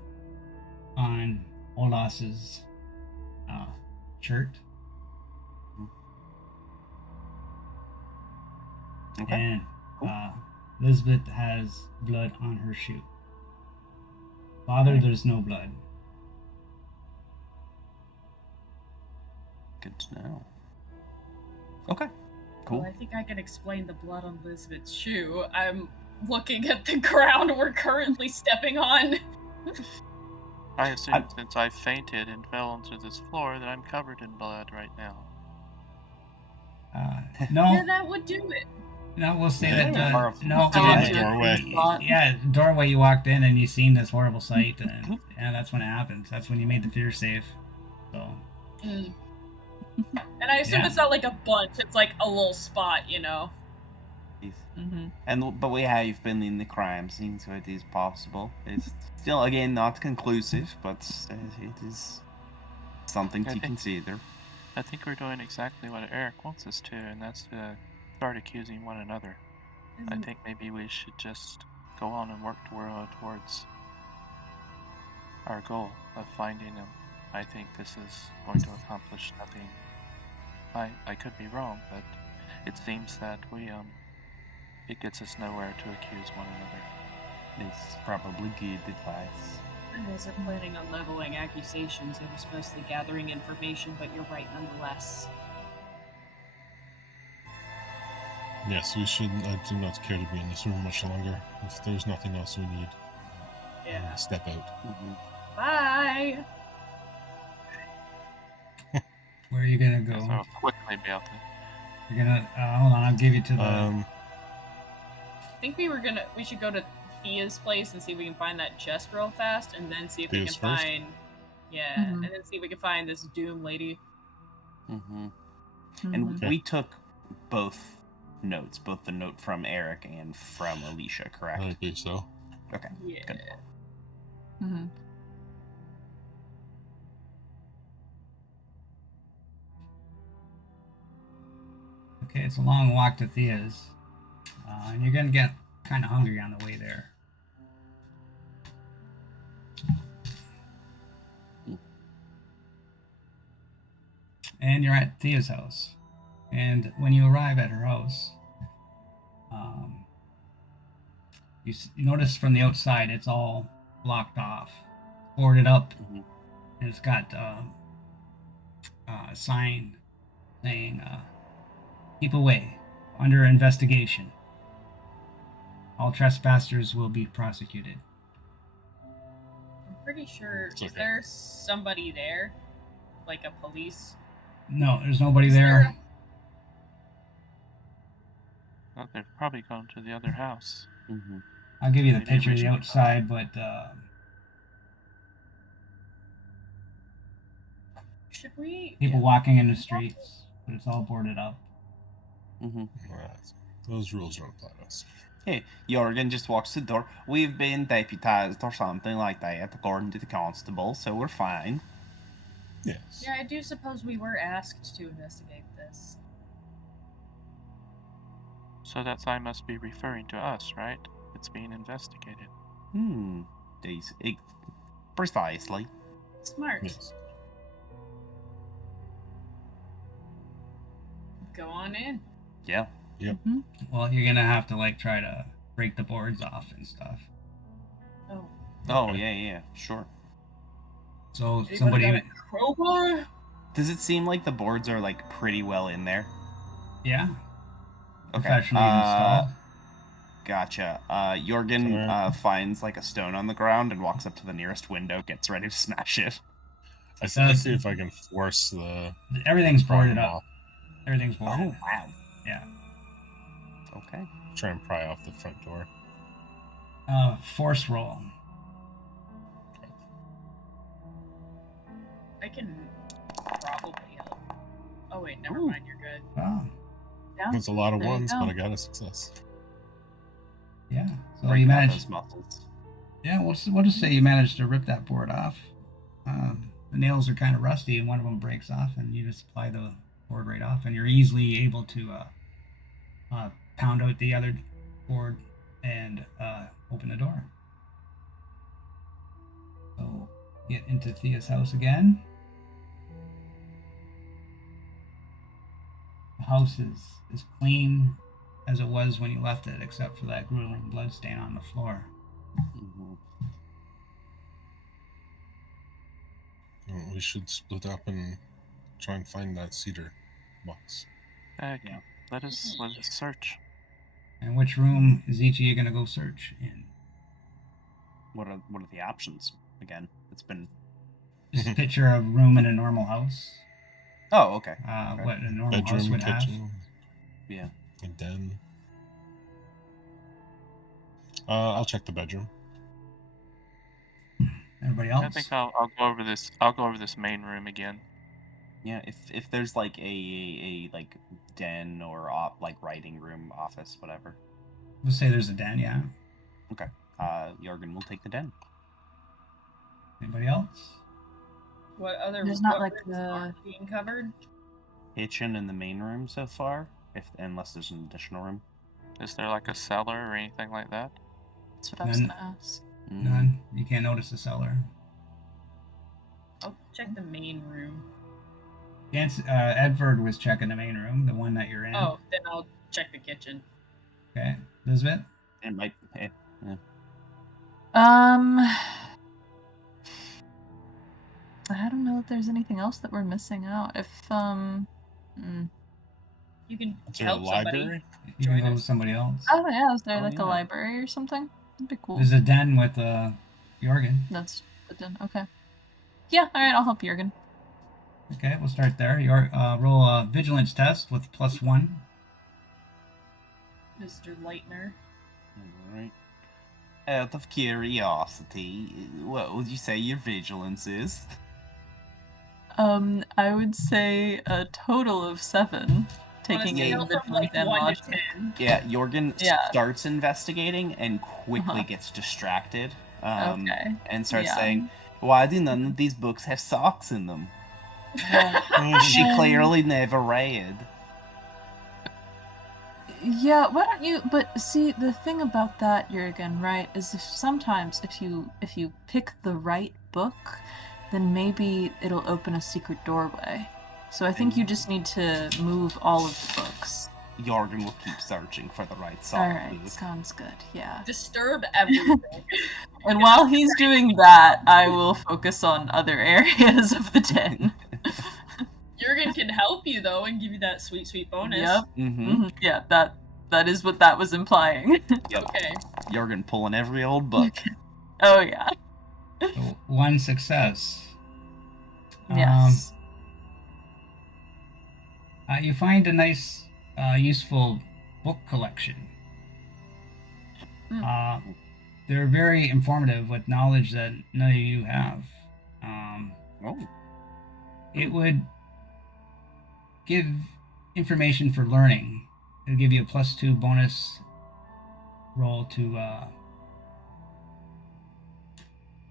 on Olas's shirt. Okay. And Elizabeth has blood on her shoe. Father, there's no blood. Good to know. Okay. Cool. Well, I think I can explain the blood on Elizabeth's shoe. I'm looking at the ground we're currently stepping on. I assume since I fainted and fell onto this floor that I'm covered in blood right now. No. Yeah, that would do it. No, we'll say Yeah, that. No, doorway. Doorway. You walked in and you seen this horrible sight, and that's when it happens. That's when you made the fear save. So. And I assume it's not like a bunch; it's like a little spot, you know. But we have been in the crime scene, so it is possible. It's still, again, not conclusive, but it is something to consider. I think we're doing exactly what Eric wants us to, and that's to start accusing one another. I think maybe we should just go on and work towards our goal of finding him. I think this is going to accomplish nothing. I could be wrong, but it seems that it gets us nowhere to accuse one another. It's probably good advice. I wasn't planning on leveling accusations. It was mostly gathering information, but you're right nonetheless. Yes, we should. I do not care to be in this room much longer. If there's nothing else we need, step out. Bye! Where are you gonna go? So quickly be out there. You're gonna hold on. I'll give you to the. I think we should go to Thea's place and see if we can find that chest real fast, and then see if we can find. Yeah, and then see if we can find this Doom lady. And we took both notes, both the note from Eric and from Alicia, correct? I think so. Okay. Yeah. Good. Okay, it's a long walk to Thea's, and you're gonna get kind of hungry on the way there. And you're at Thea's house. And when you arrive at her house, you notice from the outside it's all blocked off, boarded up, and it's got a sign saying, "Keep away, under investigation. All trespassers will be prosecuted." I'm pretty sure. It's Is okay. there somebody there? Like a police? No, there's nobody there. Well, they've probably gone to the other house. I'll give you the Maybe picture we of the should- outside, but Should we? people walking in the streets, but it's all boarded up. Right. Those rules don't apply to us. Hey, Jorgen just walks to the door. We've been deputized or something like that, according to the constable, so we're fine. Yes. Yeah, I do suppose we were asked to investigate this. So that sign must be referring to us, right? It's being investigated. Precisely. Smart. Yes. Go on in. Yeah. Yep. Well, you're gonna have to like try to break the boards off and stuff. Oh. Oh, Okay. yeah, sure. So Anybody somebody, got a crowbar? Does it seem like the boards are like pretty well in there? yeah, Okay. professionally installed. Gotcha. Jorgen Alright. finds like a stone on the ground and walks up to the nearest window, gets ready to smash it. I see if I can force the Everything's boarded bottom up. off. Everything's boarded. Oh, wow. Yeah. Okay. Try and pry off the front door. Force roll. I can probably help. Oh wait, never Ooh. mind. You're good. Oh, Yeah. It's a lot of There you ones, go. but I got a success. yeah. So Break you out managed. those muscles. Yeah, we'll just say you managed to rip that board off. The nails are kind of rusty, and one of them breaks off, and you just apply the board right off, and you're easily able to pound out the other board and open the door. So get into Thea's house again. The house is clean as it was when you left it, except for that grueling blood stain on the floor. Mhm. Well, we should split up and try and find that cedar box. Heck, Yeah. let us search. And which room is each of you gonna go search in? What are the options again? It's been. Just a picture of a room in a normal house. Oh, okay. What a normal house Bedroom, would have. kitchen, Yeah. a den. I'll check the bedroom. Everybody I else? think I'll go over this. I'll go over this main room again. Yeah. If there's like a like den or like writing room, office, whatever. We'll say there's a den, yeah. Okay. Jorgen will take the den. Anybody else? What other? There's not what like rooms the- aren't being covered? Kitchen in the main room so far, unless there's an additional room. Is there like a cellar or anything like that? That's what I was None. gonna ask. None. You can't notice the cellar. I'll check the main room. Edward was checking the main room, the one that you're in. Oh, then I'll check the kitchen. Okay. Elizabeth? It might. Yeah. I don't know if there's anything else that we're missing out. If You can Is there a help somebody. library? You can Join go with us. somebody else. Oh yeah, is there Oh, like yeah. a library or something? That'd be cool. There's a den with Jorgen. That's the den. Okay. Yeah, alright, I'll help Jurgen. Okay, we'll start there. Roll a vigilance test with +1. Mr. Lightner. Alright. Out of curiosity, what would you say your vigilance is? I would say a total of 7. On a Taking scale in from vigilance like and 1 to logic. 10. Yeah, Jorgen Yeah. starts investigating and quickly Uh-huh. gets distracted. Okay. And starts Yeah. saying, "Why do none of these books have socks in them? Well, She clearly never read." yeah, why don't you? But see, the thing about that, Jurgen, right, is sometimes if you pick the right book, then maybe it'll open a secret doorway. So I think you just need to move all of the books. Jorgen will keep searching for the right sock Alright, book. sounds good, yeah. Disturb everything. And while he's doing that, I will focus on other areas of the den. Jurgen can help you though and give you that sweet, sweet bonus. Yep. Mm-hmm. Yeah, that is what that was implying. Yep. Okay. Jorgen pulling every old book. Oh yeah. So 1 success. Yes. You find a nice, useful book collection. They're very informative with knowledge that none of you have. Oh. It would give information for learning. It'll give you a +2 bonus roll to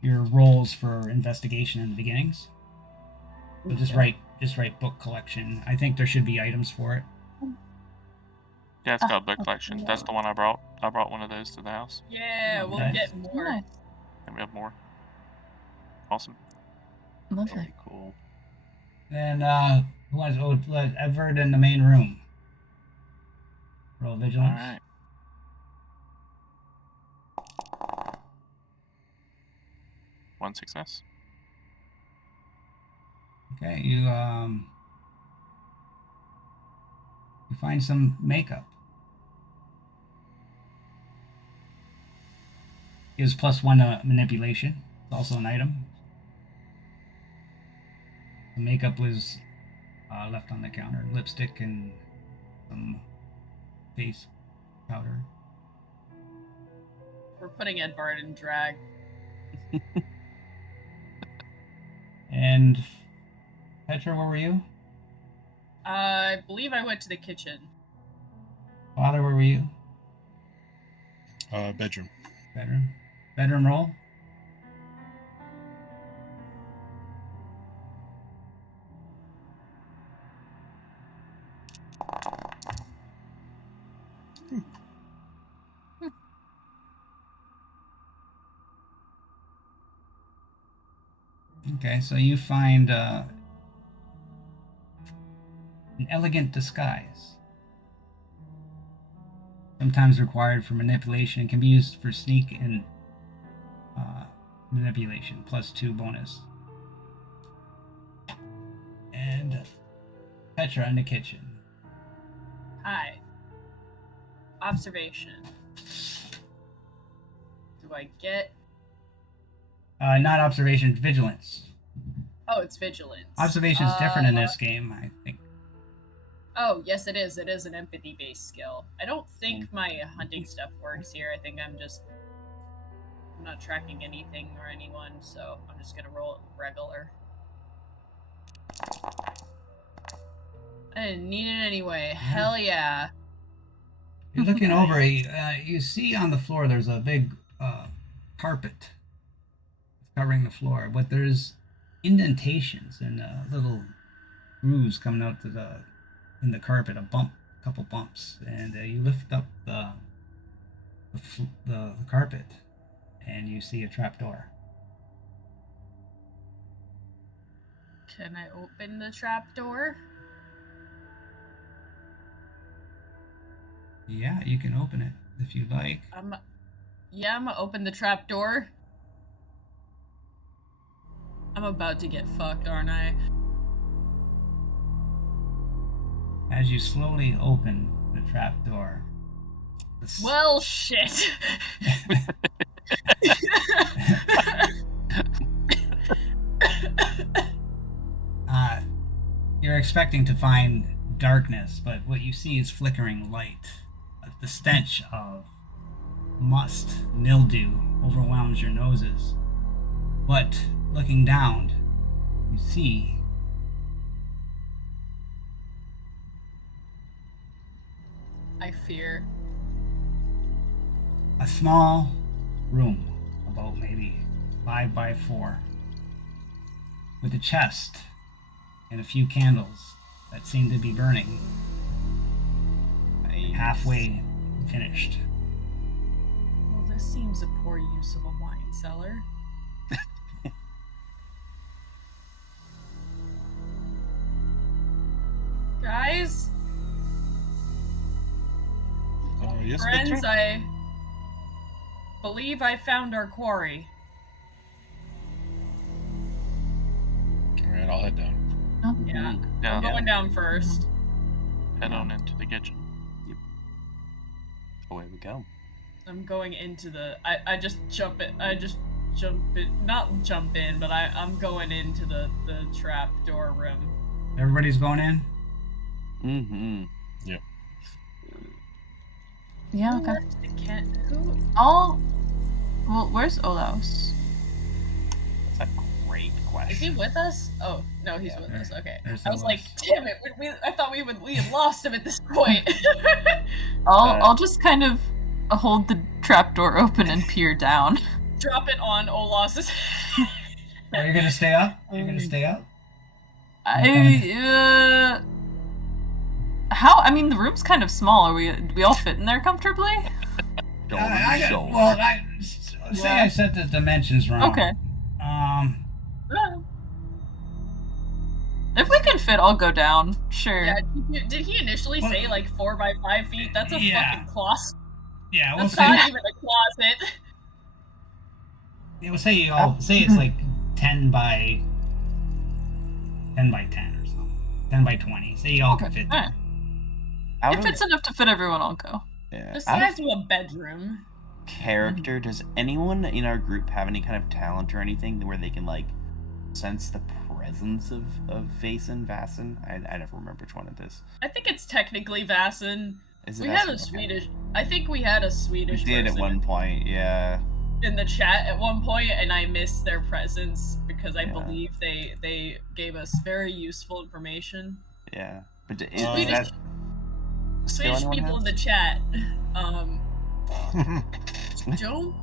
your rolls for investigation in the beginnings. So just write book collection. I think there should be items for it. Yeah, it's called book okay. collection. That's the one I brought. I brought one of those to the house. Yeah, we'll Okay. get more. Nice. And we have more. Awesome. Lovely. Very cool. And who wants to let Everett in the main room? Roll vigilance. Alright. One success. Okay, you find some makeup. Gives +1 manipulation. It's also an item. The makeup was left on the counter. Lipstick and some face powder. We're putting Edvard in drag. And Petra, where were you? I believe I went to the kitchen. Father, where were you? Bedroom. Bedroom. Bedroom roll. Okay, so you find an elegant disguise. Sometimes required for manipulation. It can be used for sneak and manipulation, +2 bonus. And Petra in the kitchen. Hi. Observation. Do I get... Not observation, vigilance. Oh, it's vigilance. Observation's different in this game, I think. Oh, yes, it is. It is an empathy-based skill. I don't think my hunting stuff works here. I think I'm not tracking anything or anyone, so I'm just gonna roll it regular. I didn't need it anyway. Hell yeah. You're looking over, you see on the floor there's a big carpet covering the floor, but there's indentations and little grooves coming out in the carpet, a couple bumps, and you lift up the carpet, and you see a trapdoor. Can I open the trapdoor? Yeah, you can open it if you'd like. I'm gonna open the trapdoor. I'm about to get fucked, aren't I? As you slowly open the trapdoor. Well, shit. You're expecting to find darkness, but what you see is flickering light. The stench of must, mildew overwhelms your noses. But looking down, you see I fear. a small room, about maybe 5 by 4, with a chest and a few candles that seem to be burning, halfway finished. Well, this seems a poor use of a wine cellar. Guys? Yes, Friends, Petra? I believe I found our quarry. Alright, I'll head down. Oh, Yeah. Yeah. I'm going down first. Head on into the kitchen. Away we go. I'm going into the... I just jump in... Not jump in, but I'm going into the trap door room. Everybody's going in? Mm-hmm. Yep. yeah, Who okay. left the cat? Who? Well, where's Olaus? That's a great question. Is he with us? Oh, no, he's Yeah, with us. Okay. there's I was like, Olaus. damn it, I thought we had lost him at this point. I'll just kind of hold the trapdoor open and peer down. Drop it on Olaus's Are you gonna stay up? You're gonna stay up? How? I mean, the room's kind of small. Are we all fit in there comfortably? Say I set the dimensions wrong. Okay. Um, If we can fit, I'll go down. Sure. Yeah, did he initially say like 4 by 5 feet? That's a fucking closet. Yeah, we'll That's say. not even a closet. Yeah, we'll say it's like 10 by 10 or something. 10 by 20. Say you all can fit there. If it's enough to fit everyone, I'll go. Yeah. The size of a bedroom. Character, does anyone in our group have any kind of talent or anything where they can like sense the presence of Vaesen? I never remember which one it is. I think it's technically Vaesen. Is it We Vaesen? had a Okay. Swedish. I think we had a Swedish. We did at one point, yeah. In the chat at one point, and I missed their presence because I Yeah. believe they gave us very useful information. Yeah, but Swedish people in the chat, Joe,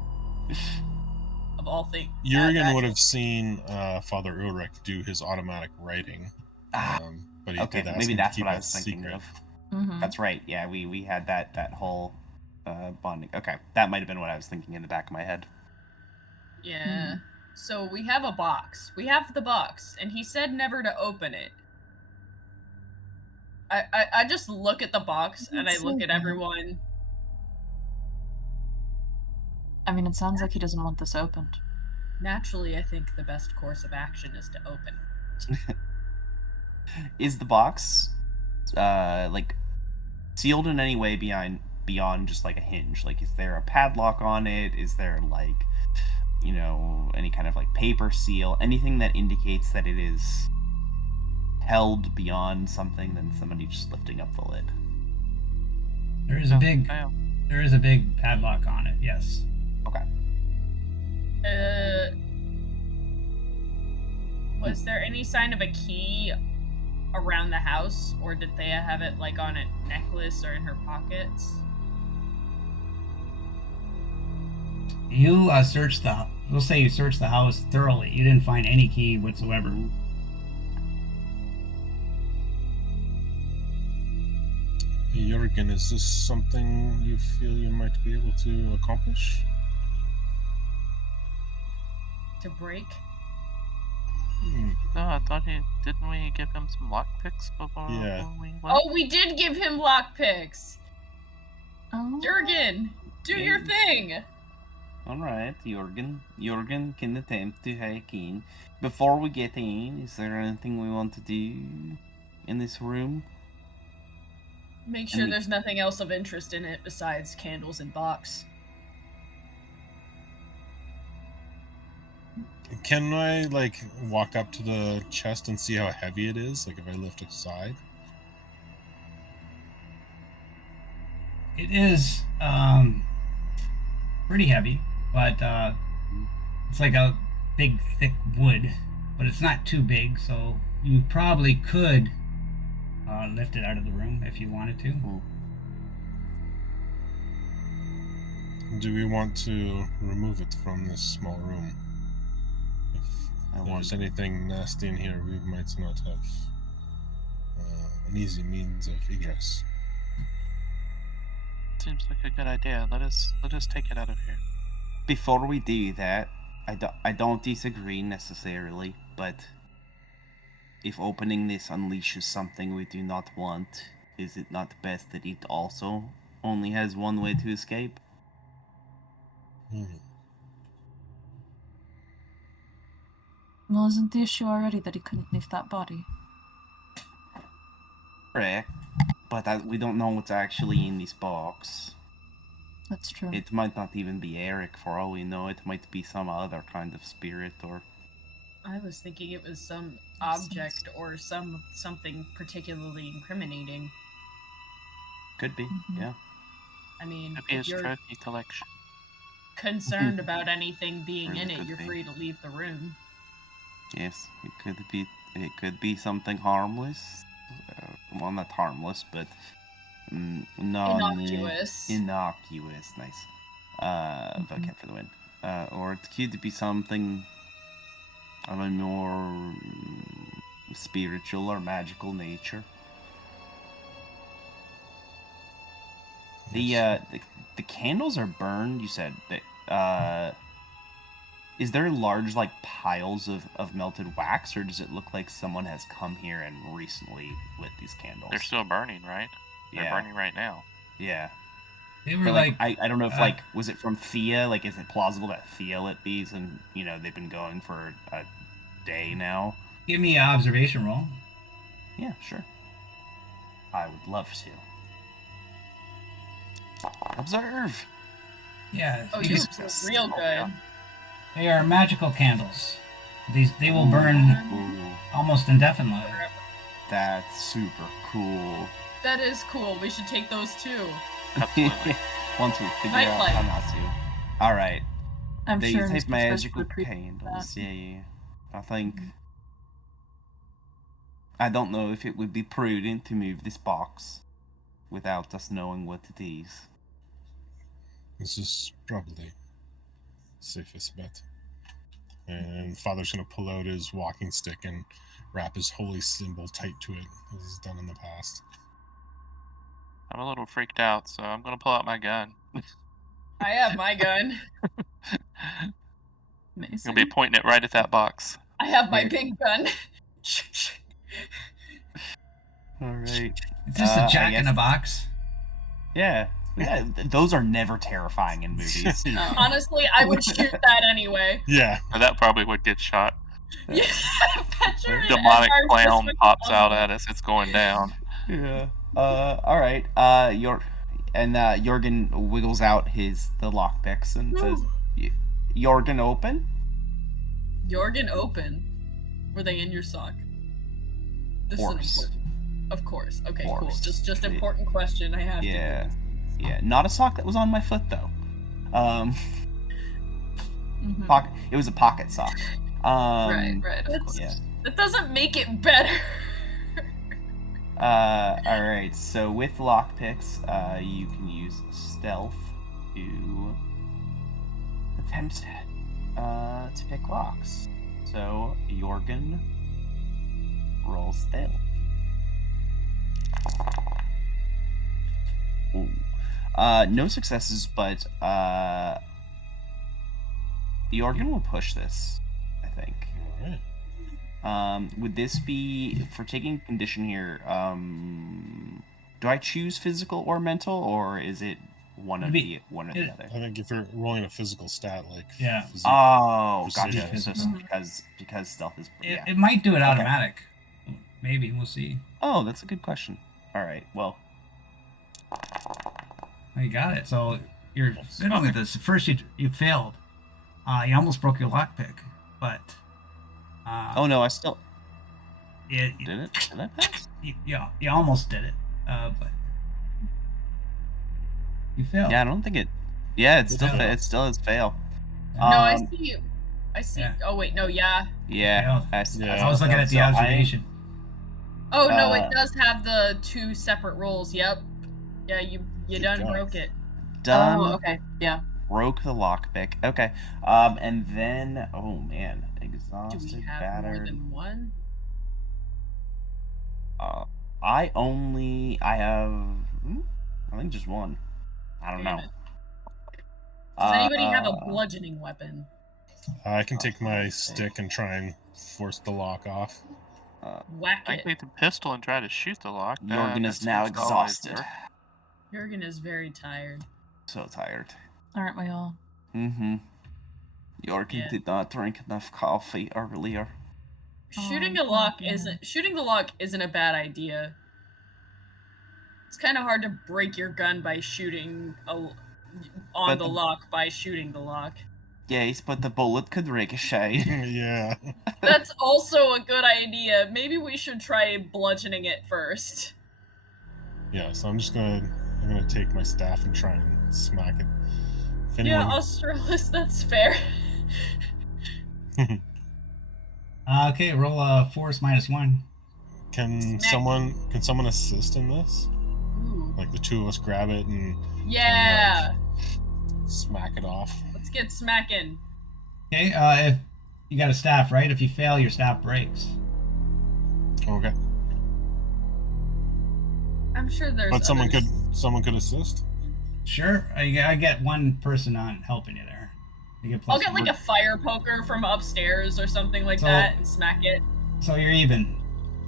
of all things. Jurgen would have seen Father Ulrich do his automatic writing, but he did ask maybe him that's to keep what I it was thinking secret. of. Mm-hmm. That's right. Yeah, we had that whole bonding. Okay, that might have been what I was thinking in the back of my head. Yeah. So we have a box. We have the box, and he said never to open it. I just look at the box and I look at everyone. I mean, it sounds like he doesn't want this opened. Naturally, I think the best course of action is to open. Is the box like sealed in any way beyond just like a hinge? Like, is there a padlock on it? Is there like, you know, any kind of like paper seal? Anything that indicates that it is held beyond something than somebody just lifting up the lid? There is a big padlock on it. Yes. Okay. Was there any sign of a key around the house, or did they have it like on a necklace or in her pockets? You searched we'll say you searched the house thoroughly. You didn't find any key whatsoever. Jurgen, is this something you feel you might be able to accomplish? To break? No, I thought didn't we give him some lockpicks before we went? Oh, we did give him lockpicks! Oh. Jurgen, do your thing! Alright, Jurgen can attempt to hack in. Before we get in, is there anything we want to do in this room? Make sure there's nothing else of interest in it besides candles and box. Can I, like, walk up to the chest and see how heavy it is? Like, if I lift it aside? It is pretty heavy, but it's like a big, thick wood, but it's not too big, so you probably could lift it out of the room if you wanted to. Do we want to remove it from this small room? If there's anything nasty in here, we might not have an easy means of egress. Seems like a good idea. Let us take it out of here. Before we do that, I don't disagree necessarily, but if opening this unleashes something we do not want, is it not best that it also only has one way to escape? Well, isn't the issue already that he couldn't leave that body? Correct. But we don't know what's actually in this box. That's true. It might not even be Eric, for all we know. It might be some other kind of spirit, or... I was thinking it was some object or something particularly incriminating. Could be, yeah. I mean, Could be if his you're trophy collection. concerned about anything being Really in it, could you're be. free to leave the room. Yes, it could be something harmless. Well, not harmless, but Innocuous. Innocuous, nice. Vocab for the win. Or it could be something of a more spiritual or magical nature. The candles are burned. You said that. Is there large like piles of melted wax, or does it look like someone has come here and recently lit these candles? They're still burning, right? They're Yeah. burning right now. Yeah. They were But, like, I don't know if like was it from Thea? Like, is it plausible that Thea lit these and they've been going for a day now? give me an observation roll. Yeah, sure. I would love to. Observe. Yeah. Oh, you you can- do real good. They are magical candles. They will burn Ooh, almost indefinitely. that's super cool. That is cool. We should take those too. Absolutely. Once we figure out Nightlight. how not to. All right. I'm These sure have Mr. Fisk magical would appreciate candles. that. Yeah. I think. I don't know if it would be prudent to move this box without us knowing what it is. This is probably safest bet. And Father's gonna pull out his walking stick and wrap his holy symbol tight to it, as he's done in the past. I'm a little freaked out, so I'm gonna pull out my gun. I have my gun. I'm Amazing. gonna be pointing it right at that box. I have my Weird. big gun. All right. Is this I a Jack in guess- a Box? Yeah. Those are never terrifying in movies. Honestly, I would shoot that anyway. Yeah. Or that probably would get shot. Yeah, picture an Demonic Empire clown Christmas pops out album. at us. It's going down. Yeah. All right. Jorgen wiggles out the lockpicks and says, "Jorgen, open." Jorgen, open. Were they in your sock? This Course. is important. Of course. Okay, cool. Course. Just important question. I have Yeah. to. Yeah. Not a sock that was on my foot though. Mhm. Pocket. It was a pocket sock. Right, of course. Yeah. That doesn't make it better. All right. So with lockpicks, you can use stealth to attempt to pick locks. So Jorgen rolls stealth. Ooh. No successes, but Jorgen will push this, I think. Alright. Would this be for taking condition here? Do I choose physical or mental, or is it one or the other? I think if you're rolling a physical stat like Yeah. physique, Oh, Precision. gotcha. So Mhm. because stealth is It, yeah. it might do it Okay. automatic. Maybe we'll see. Oh, that's a good question. All right. Well, Oh, you got it. So you're fiddling with this. First, you failed. You almost broke your lockpick, but oh no, I still it, did it. Did I pass? you almost did it, but you failed. Yeah, I don't think it. Yeah, it still Yeah. it still is fail. No, I Um, see you. I see. yeah. Oh wait, no, yeah. Yeah. Yeah. I was looking at the so observation. Oh no, Uh, it does have the two separate rolls. Yep. Yeah, you done God. broke it. Done. Oh, okay. Yeah. Broke the lockpick. Okay. And then oh man, Do exhausted, we have more battered. than one? I think just one. I don't Damn know. it. Does anybody have a Uh, bludgeoning weapon? I can take my stick and try and force the lock off. Whack I it. can take the pistol and try to shoot the lock. Jorgen that is now seems to always exhausted. work. Jurgen is very tired. So tired. Aren't we all? Mm-hmm. Jorgen Yeah. did not drink enough coffee earlier. Shooting Oh, a lock yeah. shooting the lock isn't a bad idea. It's kind of hard to break your gun by shooting on But the the- lock by shooting the lock. Yes, but the bullet could ricochet. Yeah. That's also a good idea. Maybe we should try bludgeoning it first. Yeah, so I'm gonna take my staff and try and smack it. If Yeah, anyone, Australis, that's fair. Okay, roll a force -1. can Smack. someone assist in this? Ooh. Like the two of us grab it and Yeah. smack it off. Let's get smacking. Okay, if you got a staff, right? If you fail, your staff breaks. Okay. I'm sure there's But someone others. could assist? Sure. I get one person on helping you there. You get plus I'll get like one. a fire poker from upstairs or something like that and smack it. So you're even.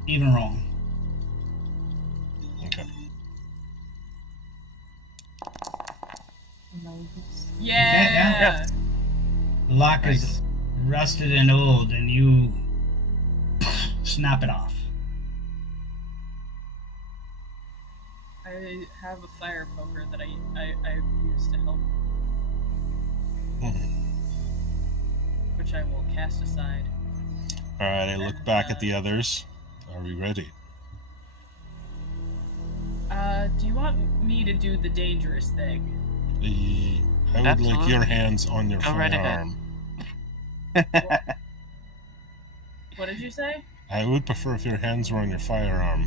Even roll. Okay. Yeah. The lock is rusted and old, and you snap it off. I have a fire poker that I use to help, which I will cast aside. All right, I look back at the others. Are we ready? Do you want me to do the dangerous thing? I would like your hands on your Go right ahead. firearm. What did you say? I would prefer if your hands were on your firearm.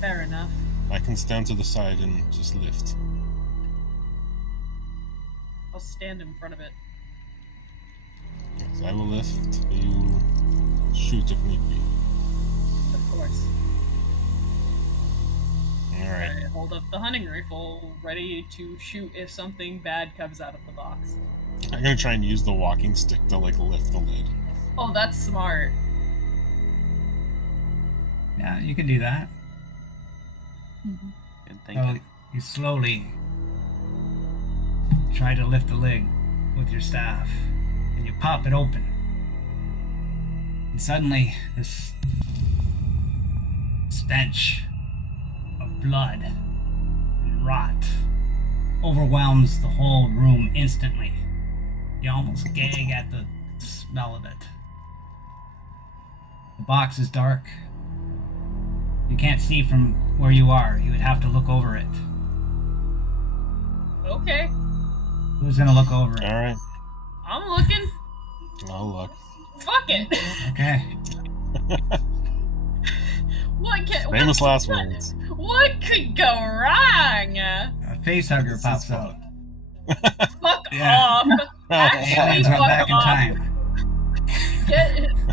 Fair enough. I can stand to the side and just lift. I'll stand in front of it. Yes, I will lift. You shoot if need be. Of course. All right. I hold up the hunting rifle, ready to shoot if something bad comes out of the box. I'm gonna try and use the walking stick to like lift the lid. Oh, that's smart. Yeah, you can do that. Good So thinking. you slowly try to lift the lid with your staff, and you pop it open. And suddenly, this stench of blood and rot overwhelms the whole room instantly. You almost gag at the smell of it. The box is dark. You can't see from where you are. You would have to look over it. Okay. Who's gonna look over it? All right. I'm looking. I'll look. Fuck it. Okay. Famous last words. What could go wrong? A face hugger pops out. Fuck Yeah. off. Actually, Aliens went fuck back in off. time.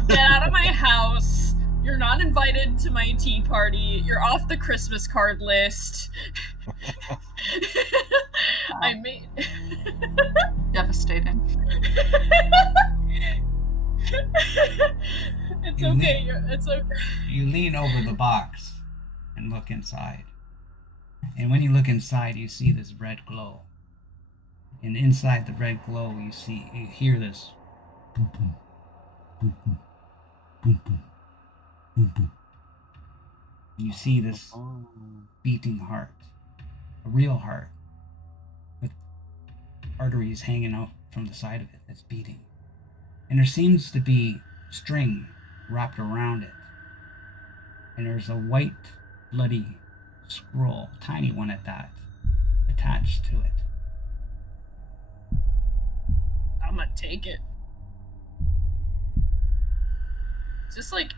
Get out of my house. You're not invited to my tea party. You're off the Christmas card list. I made. Devastating. It's okay. It's okay. You lean over the box and look inside. And when you look inside, you see this red glow. And inside the red glow, you hear this boom, boom, boom, boom, boom, boom, boom, boom. You see this beating heart, a real heart, with arteries hanging out from the side of it that's beating. And there seems to be string wrapped around it. And there's a white, bloody scroll, a tiny one at that, attached to it. I'm gonna take it. Is this like.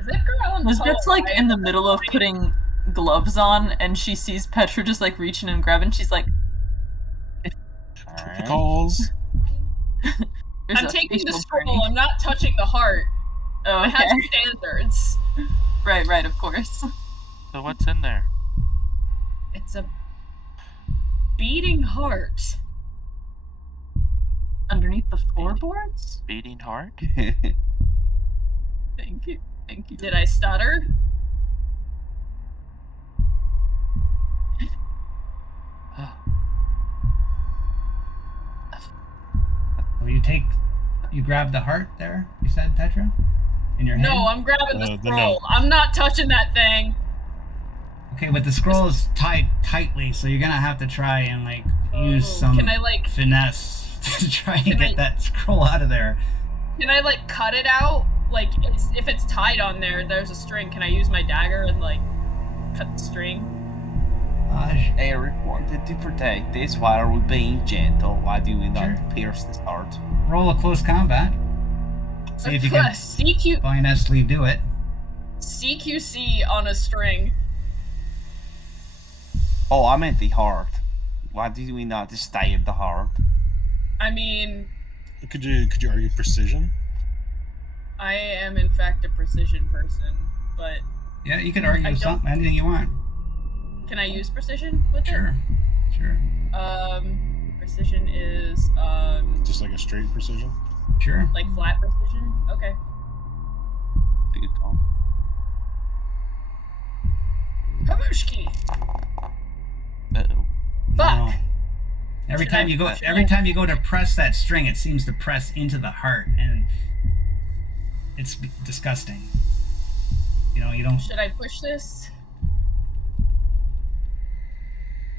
Is that girl on Lisbeth's like in the middle of putting gloves on, and she sees Petra just like reaching and grabbing. She's like, Calls. I'm taking the scroll. I'm not touching the heart. Oh, I have okay. standards. Right, of course. So what's in there? It's a beating heart. Underneath the floorboards? Beating heart? Thank you. Did I stutter? Well, you grab the heart there, you said, Petra? In your hand? No, I'm grabbing the The scroll. note. I'm not touching that thing. Okay, but the scroll is tied tightly, so you're gonna have to try and use some Can I finesse to try and Can get I- that scroll out of there. Can I cut it out? If it's tied on there, there's a string. Can I use my dagger and cut the string? Eric wanted to protect this. Why are we being gentle? Why do we not Sure. pierce this heart? Roll a close combat. See if you can finessely do it. CQC on a string. Oh, I meant the heart. Why do we not just stab the heart? I mean, Could you argue precision? I am in fact a precision person, but Yeah, you could I argue don't- anything you want. Can I use precision with Sure. Precision is Just like a straight precision? Sure. like flat precision. Okay. Good call. Habushki. Uh-oh. Fuck. No. Every Should time you go to press that string, it seems to press into the heart, and it's disgusting. You don't. Should I push this?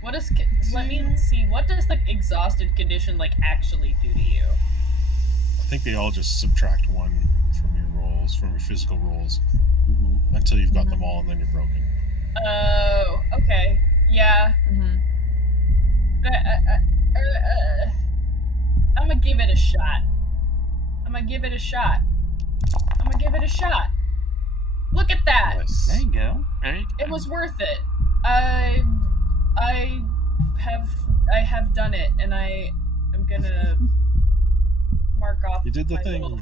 Let me see. What does the exhausted condition actually do to you? I think they all just subtract 1 from your rolls, from your physical rolls, until you've got them all, and then you're broken. Oh, okay. Yeah. Mm-hmm. I'm gonna give it a shot. Look at that. Nice. There you go. Right? It was worth it. I have done it, and I am gonna mark off. You did the my thing. little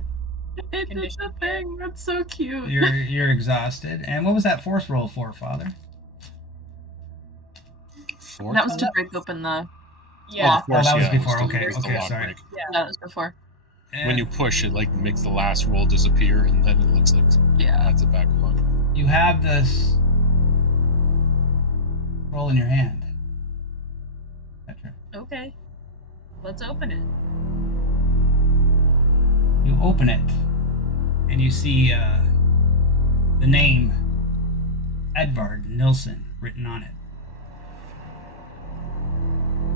It did condition the here. thing. That's so cute. You're exhausted. And what was that force roll for, Father? 4? That was to break open the. Yeah. Oh, that was yeah, before. it Okay, was the okay, lock sorry. break. Yeah. That was before. When you push, it makes the last roll disappear, and then it looks like Yeah. adds it back on. You have this roll in your hand. Petra. Okay. Let's open it. You open it, and you see the name Edvard Nilsson written on it.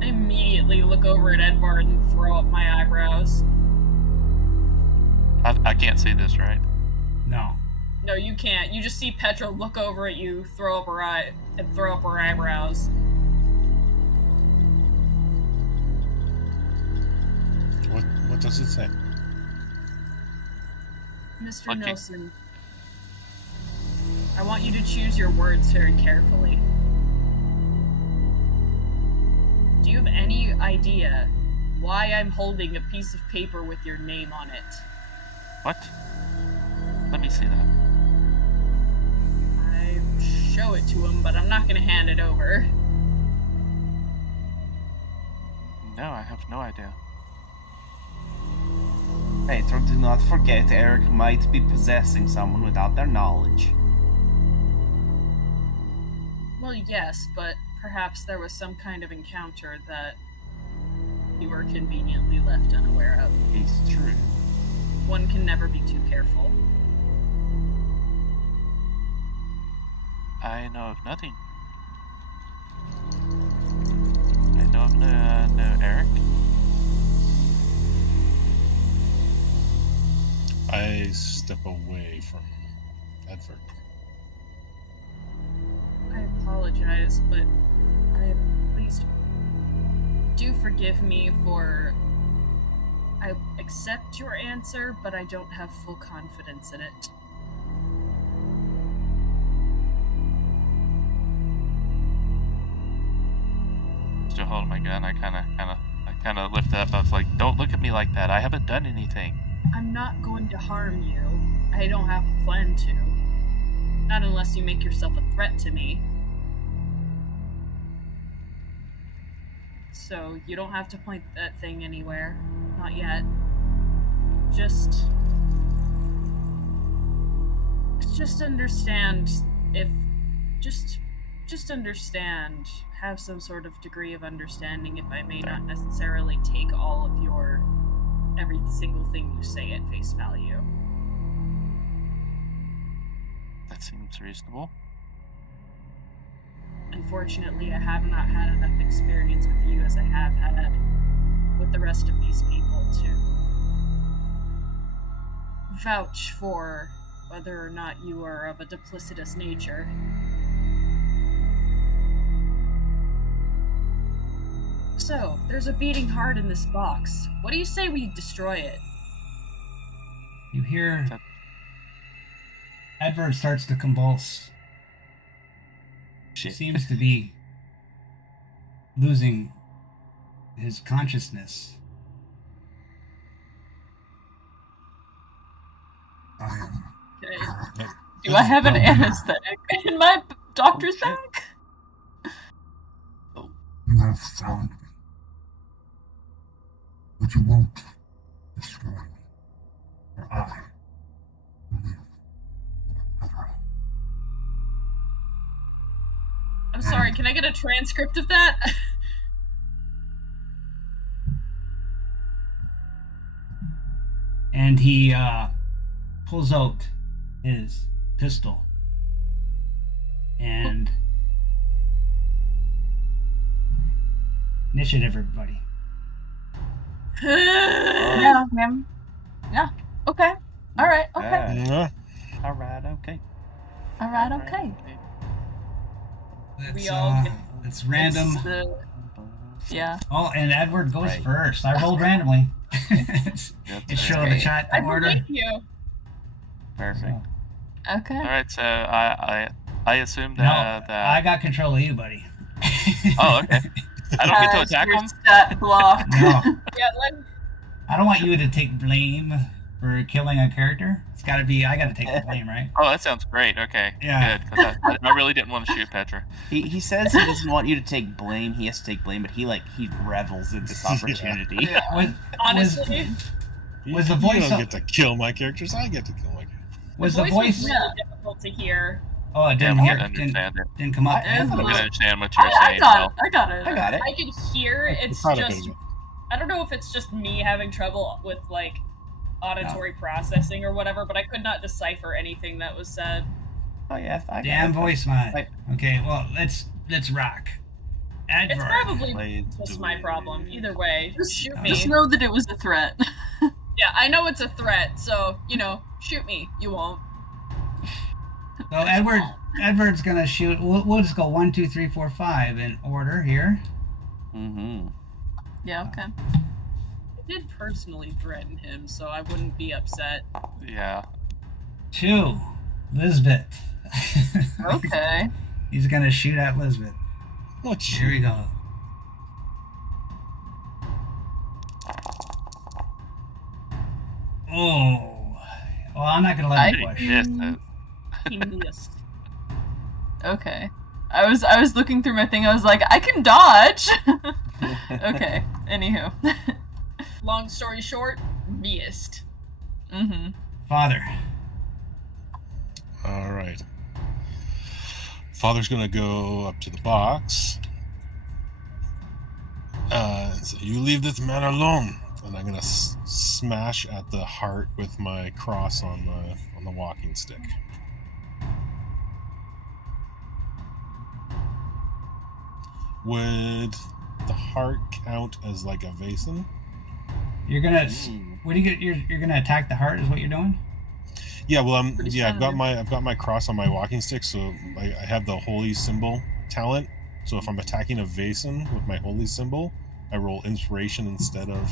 I immediately look over at Edvard and throw up my eyebrows. I can't see this, right? No. No, you can't. You just see Petra look over at you, throw up her eyebrows. What does it say? Mr. Okay. Nilsson, I want you to choose your words very carefully. Do you have any idea why I'm holding a piece of paper with your name on it? What? Let me see that. I show it to him, but I'm not going to hand it over. No, I have no idea. Petra, do not forget Eric might be possessing someone without their knowledge. Well, yes, but perhaps there was some kind of encounter that you were conveniently left unaware of. It's true. One can never be too careful. I know of nothing. I know of no Eric. I step away from Edvard. I apologize, but please do forgive me for... I accept your answer, but I don't have full confidence in it. Still holding my gun. I kind of lift it up. I was like, "Don't look at me like that. I haven't done anything." I'm not going to harm you. I don't have a plan to. Not unless you make yourself a threat to me. So you don't have to point that thing anywhere. Not yet. Just understand if... Just understand. Have some sort of degree of understanding if I may not necessarily take all of your... every single thing you say at face value. That seems reasonable. Unfortunately, I have not had enough experience with you as I have had with the rest of these people to vouch for whether or not you are of a duplicitous nature. So, there's a beating heart in this box. What do you say we destroy it? You hear Edvard starts to convulse. He Shit. seems to be losing his consciousness. Okay. Do I have an anesthetic in my doctor's bag? You have found me. But you won't destroy me. For I live forever. I'm sorry, can I get a transcript of that? And he pulls out his pistol and initiative, everybody. Yeah, ma'am. Yeah. Okay. All right. Okay. Yeah. All right. Okay. All right. Okay. We all get- It's random. Yeah. Oh, and Edward goes Right. first. I rolled randomly. That's It showed the great. chat I the order. believe you. Perfect. Okay. All right, so I assume No, that I got control of you, buddy. Oh, okay. I don't get to Has attack your him. stat block. No, Yeah, let I don't want you to take blame for killing a character. It's got to be I got to take the blame, right? Oh, that sounds great. Okay, Yeah. good. Because I really didn't want to shoot Petra. He says he doesn't want you to take blame. He has to take blame, but he revels in this opportunity. Was, honestly, Was the You voice don't up- get to kill my characters. I get to kill my characters. was the was voice? really difficult to hear. Oh, it Yeah, didn't we hear. can understand it. Didn't come up. It is a I little- can understand what you're I saying. got Mel. it. I got it. I got it. I can hear it's Proud of just you. I don't know if it's just me having trouble with like auditory processing or whatever, but I could not decipher anything that was said. Oh yeah. I got Damn it. voice mod. Right. Okay, well let's rock. It's Adverb. probably Let's just do my it. problem. Either way, shoot me. Just know that it was a threat. Yeah, I know it's a threat, so shoot me. You won't. So Edward's gonna shoot. We'll just go 1, 2, 3, 4, 5 in order here. Mm-hmm. Yeah. Okay. I did personally threaten him, so I wouldn't be upset. Yeah. 2, Lisbeth. Okay. He's gonna shoot at Lisbeth. What Here we go. Oh, well, I'm not gonna let him push. Missed it. He missed. Okay. I was looking through my thing. I was like, I can dodge. Okay. Anywho. Long story short, missed. Mm-hmm. Father. All right. Father's gonna go up to the box. So you leave this man alone, and I'm gonna smash at the heart with my cross on the walking stick. Would the heart count as like a Vaesen? You're gonna. Ooh. What do you get? You're gonna attack the heart, is what you're doing? Yeah, well, Pretty I've got standard. my cross on my walking stick, so I have the holy symbol talent. So if I'm attacking a Vaesen with my holy symbol, I roll inspiration instead of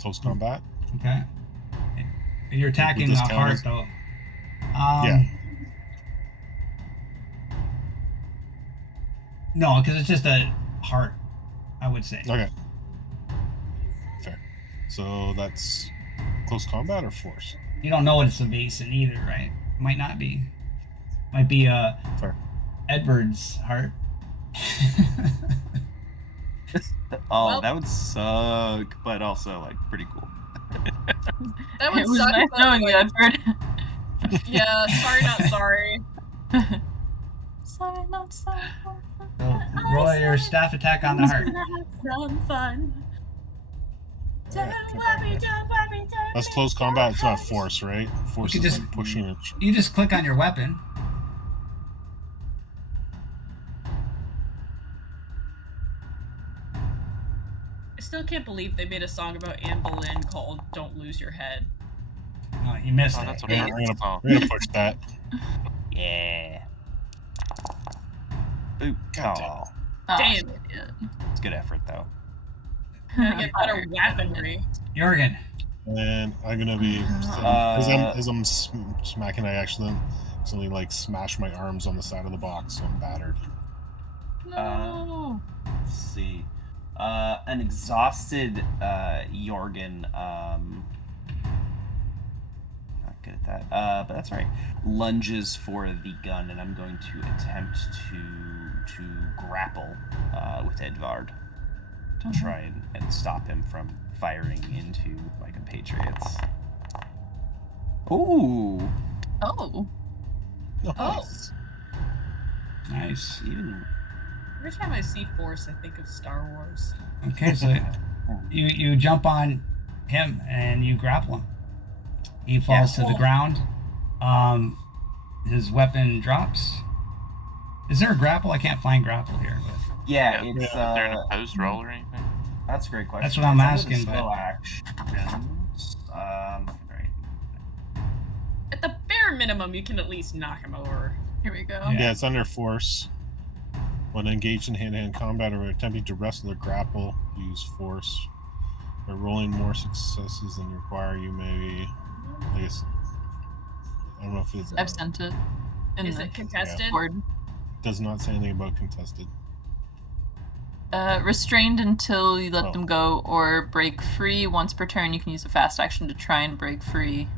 close combat. Okay. You're attacking this the count heart, as- though. Yeah. No, because it's just a heart, I would say. Okay. Fair. So that's close combat or force? You don't know it's a Vaesen either, right? Might not be. Might be Fair. Edward's heart. Oh, Well- that would suck, but also like pretty cool. That would It was suck. nice but, knowing you, like, Edward. Yeah, sorry, not sorry. Sorry, not sorry. So roll your staff attack on the heart. Some fun. Don't worry, don't worry, don't That's close combat. It's not force, right? Force You is could like pushing it. You just click on your weapon. I still can't believe they made a song about Anne Boleyn called "Don't Lose Your Head." Oh, you missed Oh, it. that's what Yeah. I heard. Oh. We're gonna push that. Yeah. Ooh, God oh, Oh, Damn. idiot. it's good effort though. Gotta get better weaponry. Jorgen. And I'm gonna be as I'm smacking. I actually like smash my arms on the side of the box, so I'm battered. No. Let's see. An exhausted Jorgen. Not good at that. But that's all right. Lunges for the gun, and I'm going to attempt to to grapple with Edvard to try and stop him from firing into my compatriots. Ooh. Oh. Nice. Nice. Even Every time I see Force, I think of Star Wars. Okay, so you jump on him and you grapple him. He falls to the ground. His weapon drops. Is there a grapple? I can't find grapple here. But yeah, Is it's there an opposed roll or anything? that's a great question. That's what I'm It's under asking, the but- slow actions. Right. At the bare minimum, you can at least knock him over. Here we go. Yeah. Yeah, it's under force. When engaged in hand-to-hand combat or attempting to wrestle or grapple, use force. By rolling more successes than require, you may. I guess. I don't know if it's. I've sent it. Is it contested? board. Does not say anything about contested. Restrained until you let Oh. them go or break free. Once per turn, you can use a fast action to try and break free.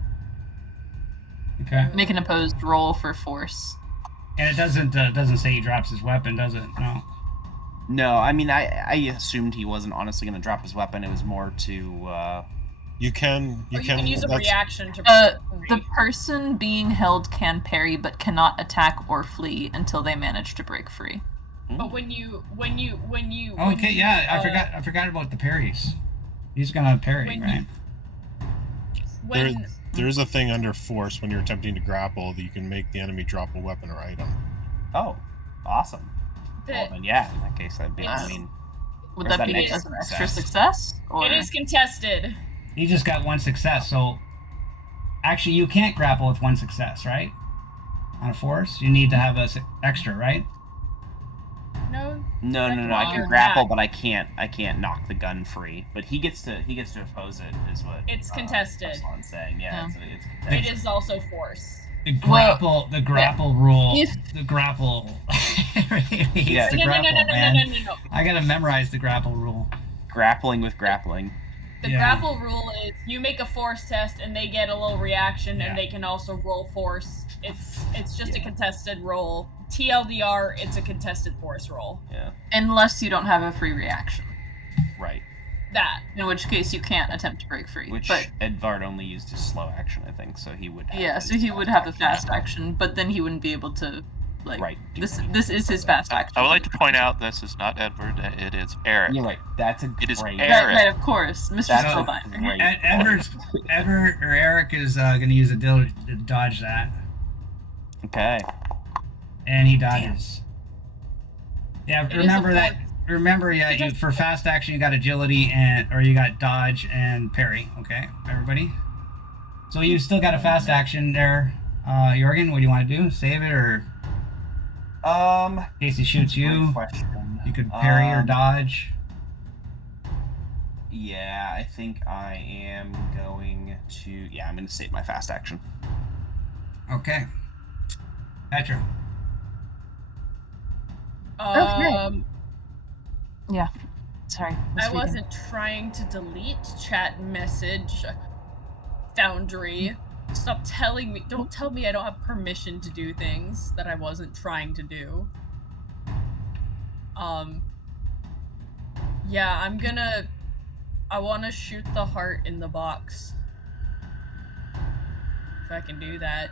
okay. Make an opposed roll for force. And it doesn't say he drops his weapon, does it? No. No, I mean, I assumed he wasn't honestly going to drop his weapon. It was more to. You can. Or you can use a that's- reaction to. The person being held can parry but cannot attack or flee until they manage to break free. But when you. Okay, yeah, I forgot about the parries. He's gonna parry, when right? When There is a thing under force when you're attempting to grapple that you can make the enemy drop a weapon or item. Oh, awesome. Well, the, then, yeah, in that case, that'd be. I Yes. mean, Would Where's that that be next as an extra success? success? Or it is contested. He just got one success, so actually you can't grapple with one success, right? On a force, you need to have a extra, right? No. no. I Like, can you're grapple, not. but I can't knock the gun free. But he gets to oppose it, is what. It's contested. Ruslan's saying, yeah, Yeah. it's It contested. is also Force. The grapple rule. If- The grapple. Everything needs Yeah. the No, grapple, man. No. I gotta memorize the grapple rule. Grappling with grappling. The Yeah. grapple rule is you make a Force test and they get a little reaction Yeah. and they can also roll Force. It's just a Yeah. contested roll. TLDR, it's a contested Force roll. Yeah, unless you don't have a free reaction, right. That. in which case you can't attempt to break free. Which but Edvard only used his slow action, I think, so he would have. yeah, so he would have a fast action, but then he wouldn't be able to like Right. this is his fast action. I would like to point out this is not Edward, it is Eric. You're right. That's a It is great. Eric. Right, of course, Mr. That's a Spellbinder. great Edward or Eric is gonna use a dildo to dodge that, Okay. and he dodges. Yeah, It is remember a that. Force. Remember, yeah, you, for fast action you got agility or you got dodge and parry. Okay, everybody. So you still got a fast action there, Jorgen. What do you want to do? Save it, or in case he shoots Great you, question. you could parry or dodge. Yeah, I think I am going to. Yeah, I'm going to save my fast action. Okay, Petra. Yeah. Sorry. I misreading. wasn't trying to delete chat message. Foundry. Stop telling me. Don't tell me I don't have permission to do things that I wasn't trying to do. Yeah, I want to shoot the heart in the box. If I can do that.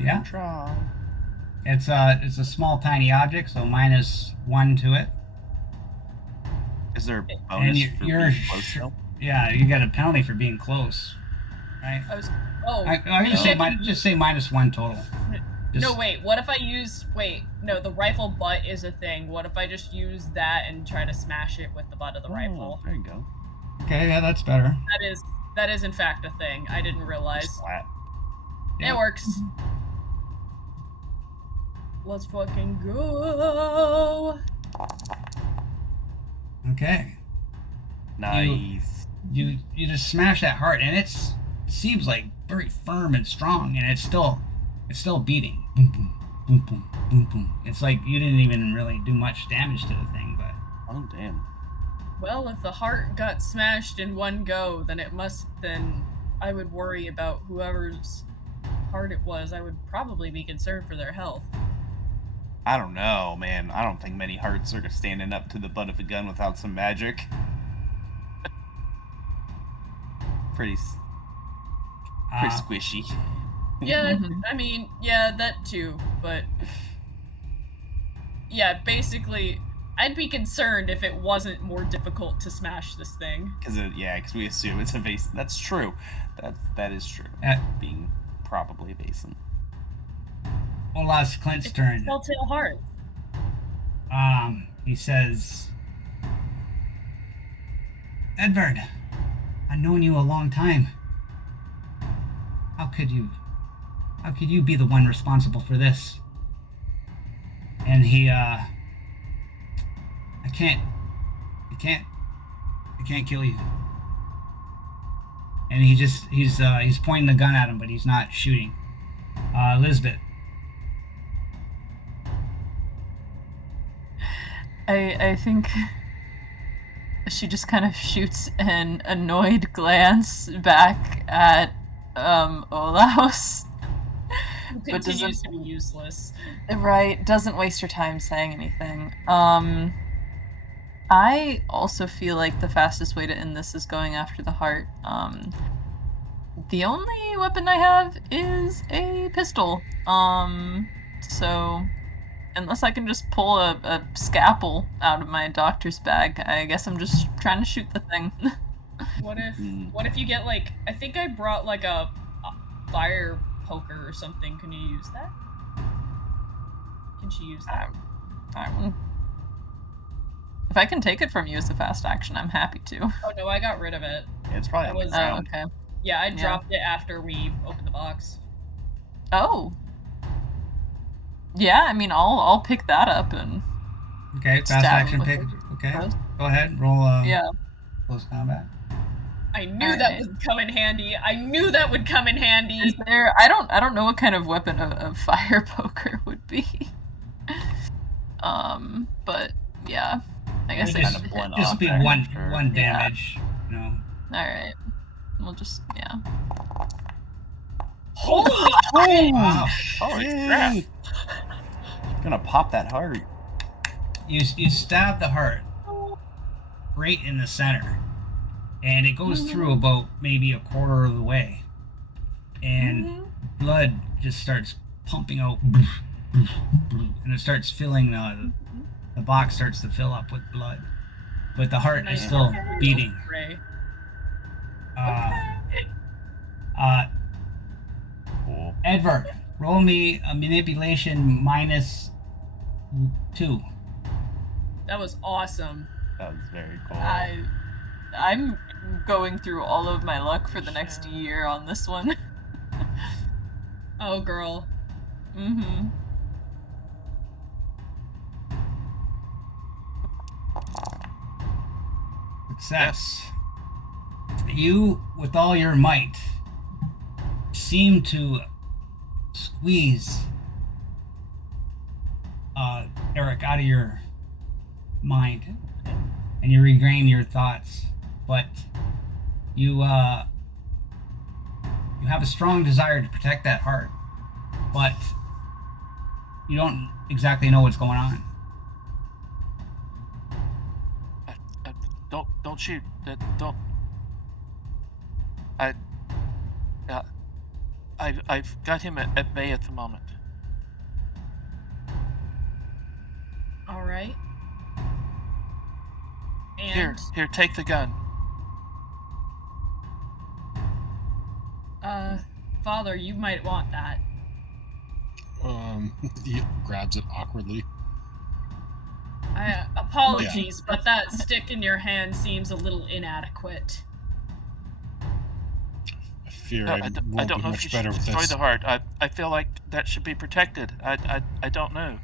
Yeah, Try. it's a small tiny object, so -1 to it. Is there a And bonus for you're being close though? Yeah, you get a penalty for being close, right? I was. Oh. I'm gonna say just say -1 total. No, Just- wait, what if I use. Wait, no, the rifle butt is a thing. What if I just use that and try to smash it with the butt of the rifle? Oh, there you go. Okay, yeah, that's better. That is in fact a thing. I didn't realize. Just flat. Yeah. It works. Let's fucking go. Okay, Nice. you just smash that heart, and it seems like very firm and strong, and it's still beating. Boom, boom, boom, boom, boom, boom. It's like you didn't even really do much damage to the thing, but Oh damn. Well, if the heart got smashed in one go, then I would worry about whoever's heart it was, I would probably be concerned for their health. I don't know, man. I don't think many hearts are standing up to the butt of a gun without some magic. Pretty squishy. Yeah, Mhm. I mean, yeah, that too, but yeah, basically, I'd be concerned if it wasn't more difficult to smash this thing. Because we assume it's a Vaesen. That's true. That is true. Being probably Vaesen. Ola's Clint's It's turn. Telltale Heart. He says, Edward, I've known you a long time. How could you be the one responsible for this? And he, I can't kill you. And he's pointing the gun at him, but he's not shooting. Elizabeth. I think she just kind of shoots an annoyed glance back at Olaus. Who But continues to be useless. Right, doesn't waste her time saying anything. I also feel like the fastest way to end this is going after the heart. The only weapon I have is a pistol. So unless I can just pull a scalpel out of my doctor's bag, I guess I'm just trying to shoot the thing. What if you get like, I think I brought like a fire poker or something. Can you use that? Can she use that? If I can take it from you as a fast action, I'm happy to. Oh no, I got rid of it. It's probably on the Oh, ground. okay. Yeah, I dropped it after we opened the box. Oh. Yeah, I mean, I'll pick that up and Okay, fast stab action him with pick. it. Okay, Close. go ahead. Roll. Yeah. Close combat. I knew Alright. that would come in handy. I knew that would come in handy. Is there? I don't know what kind of weapon a fire poker would be. But yeah, I guess I Just should hit. one Just be off, one sure. one Yeah. damage. You know. All right, we'll just yeah. Holy Wow. Holy crap! Gonna pop that heart. You stab the heart right in the center, and it goes through about maybe a quarter of the way, and blood just starts pumping out, and it starts filling the box starts to fill up with blood, but the heart is still beating. Ray. Cool. Edward, roll me a manipulation -2. That was awesome. That was very cool. I'm going through all of my luck for the next year on this one. Oh, girl. Mm-hmm. Success. You, with all your might, seem to squeeze Eric out of your mind, and you regain your thoughts. But you have a strong desire to protect that heart, but you don't exactly know what's going on. Don't shoot. Don't. I've got him at bay at the moment. All right. And Here, take the gun. Father, you might want that. He grabs it awkwardly. Apologies, but that stick in your hand seems a little inadequate. I fear No, I I won't don't be know if much you better should with destroy this. the heart. I feel like that should be protected. I don't know.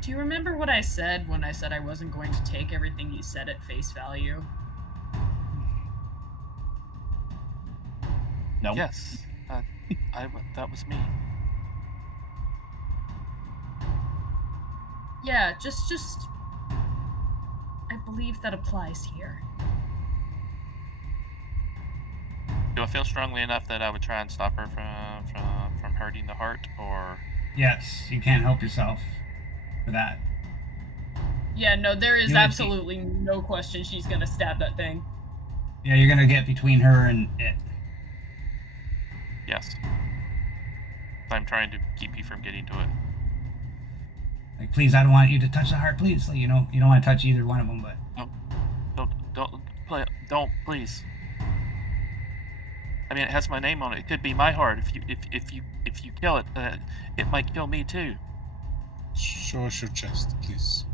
Do you remember what I said when I said I wasn't going to take everything you said at face value? No. Yes, that was me. Yeah, just I believe that applies here. Do I feel strongly enough that I would try and stop her from hurting the heart, or? Yes, you can't help yourself for that. Yeah, no, there is You would absolutely no question she's gonna stab that thing. Yeah, you're gonna get between her and it. Yes. I'm trying to keep you from getting to it. Like, please, I don't want you to touch the heart, please. Like, you don't want to touch either one of them, but Don't, please. I mean, it has my name on it. It could be my heart. If you kill it, it might kill me too. Show us your chest, please.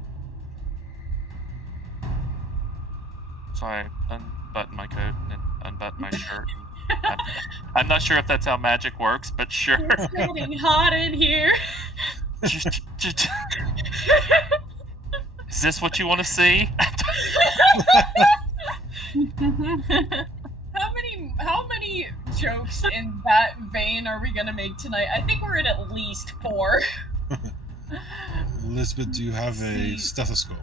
So I unbutton my coat and then unbutton my shirt. I'm not sure if that's how magic works, but sure. It's getting hot in here. Is this what you want to see? How many jokes in that vein are we gonna make tonight? I think we're at least 4. Elizabeth, do you have a stethoscope?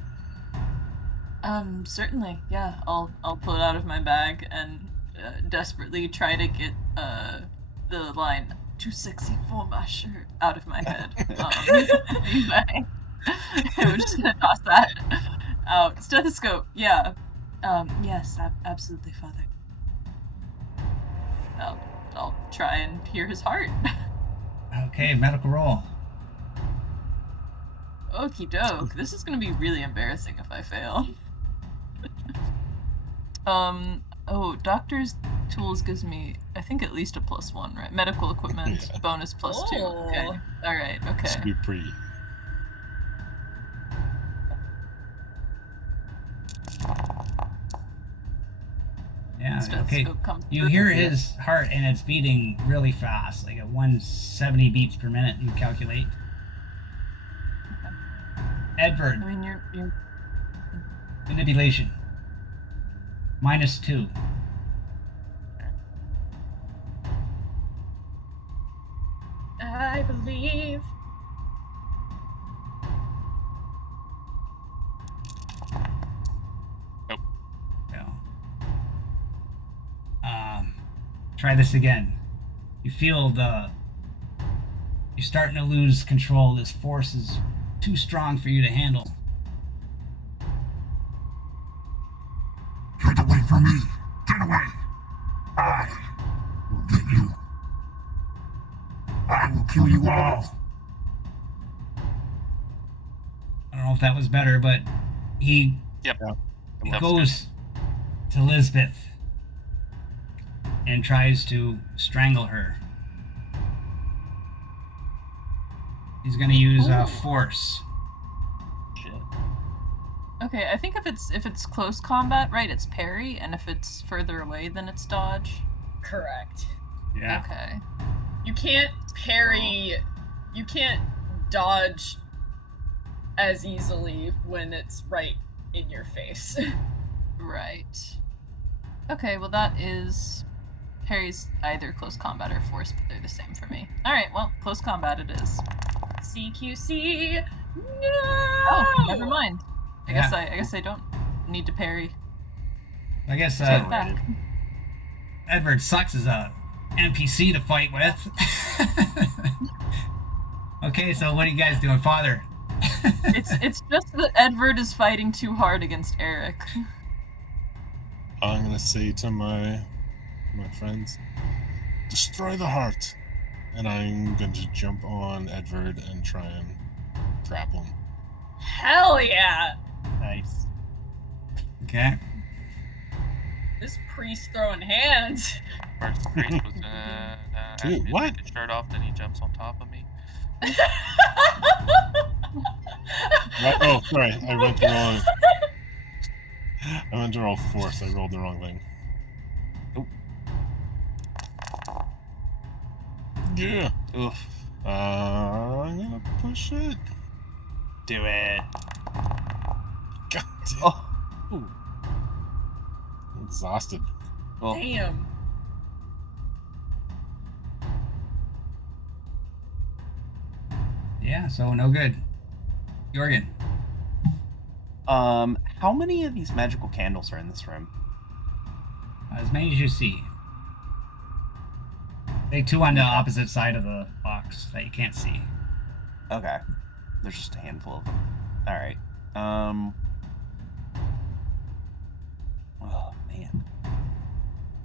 Certainly, yeah. I'll pull it out of my bag and desperately try to get the line "too sexy for my shirt" out of my head. We're just gonna toss that out. Stethoscope, yeah. Yes, absolutely, Father. I'll try and hear his heart. okay, medical roll. Okie doke. This is gonna be really embarrassing if I fail. Doctor's tools gives me, I think, at least a +1, right? Medical equipment, bonus +2. Okay. Alright, okay. This should be pretty. Yeah, okay. Comes You through. hear his heart, and it's beating really fast, like at 170 beats per minute, you calculate. Okay. Edward, I mean, you're... manipulation. -2. I believe. Nope. No. Try this again. You feel you're starting to lose control. This force is too strong for you to handle. Get away from me! Get away! I will get you. I will kill you all. I don't know if that was better, but he goes to Lisbeth and tries to strangle her. He's going to use force. Shit. Okay, I think if it's close combat, right, it's parry, and if it's further away, then it's dodge. Correct. Yeah. Okay. You can't parry. You can't dodge as easily when it's right in your face. Right. Okay, well that is... Parry's either close combat or force, but they're the same for me. Alright, well, close combat it is. CQC. No. Oh, never mind. I Yeah. guess I don't need to parry. I guess Take it back. Edward sucks as a NPC to fight with. Okay, so what are you guys doing, Father? It's just that Edward is fighting too hard against Eric. I'm gonna say to my friends, destroy the heart, and I'm going to jump on Edward and try and grapple him. Hell yeah! Nice. Okay. This priest throwing hands. First priest was asking me to what? take his shirt off, then he jumps on top of me. Oh, sorry, I went the wrong. I went to roll force. I rolled the wrong thing. Oop. Yeah. Oof. I'm gonna push it. Do it. God damn. Oh. Ooh. I'm exhausted. Well, Damn. Yeah, so no good. Jorgen. how many of these magical candles are in this room? As many as you see. They two on the opposite side of the box that you can't see. Okay. There's just a handful of them. All right. Oh man.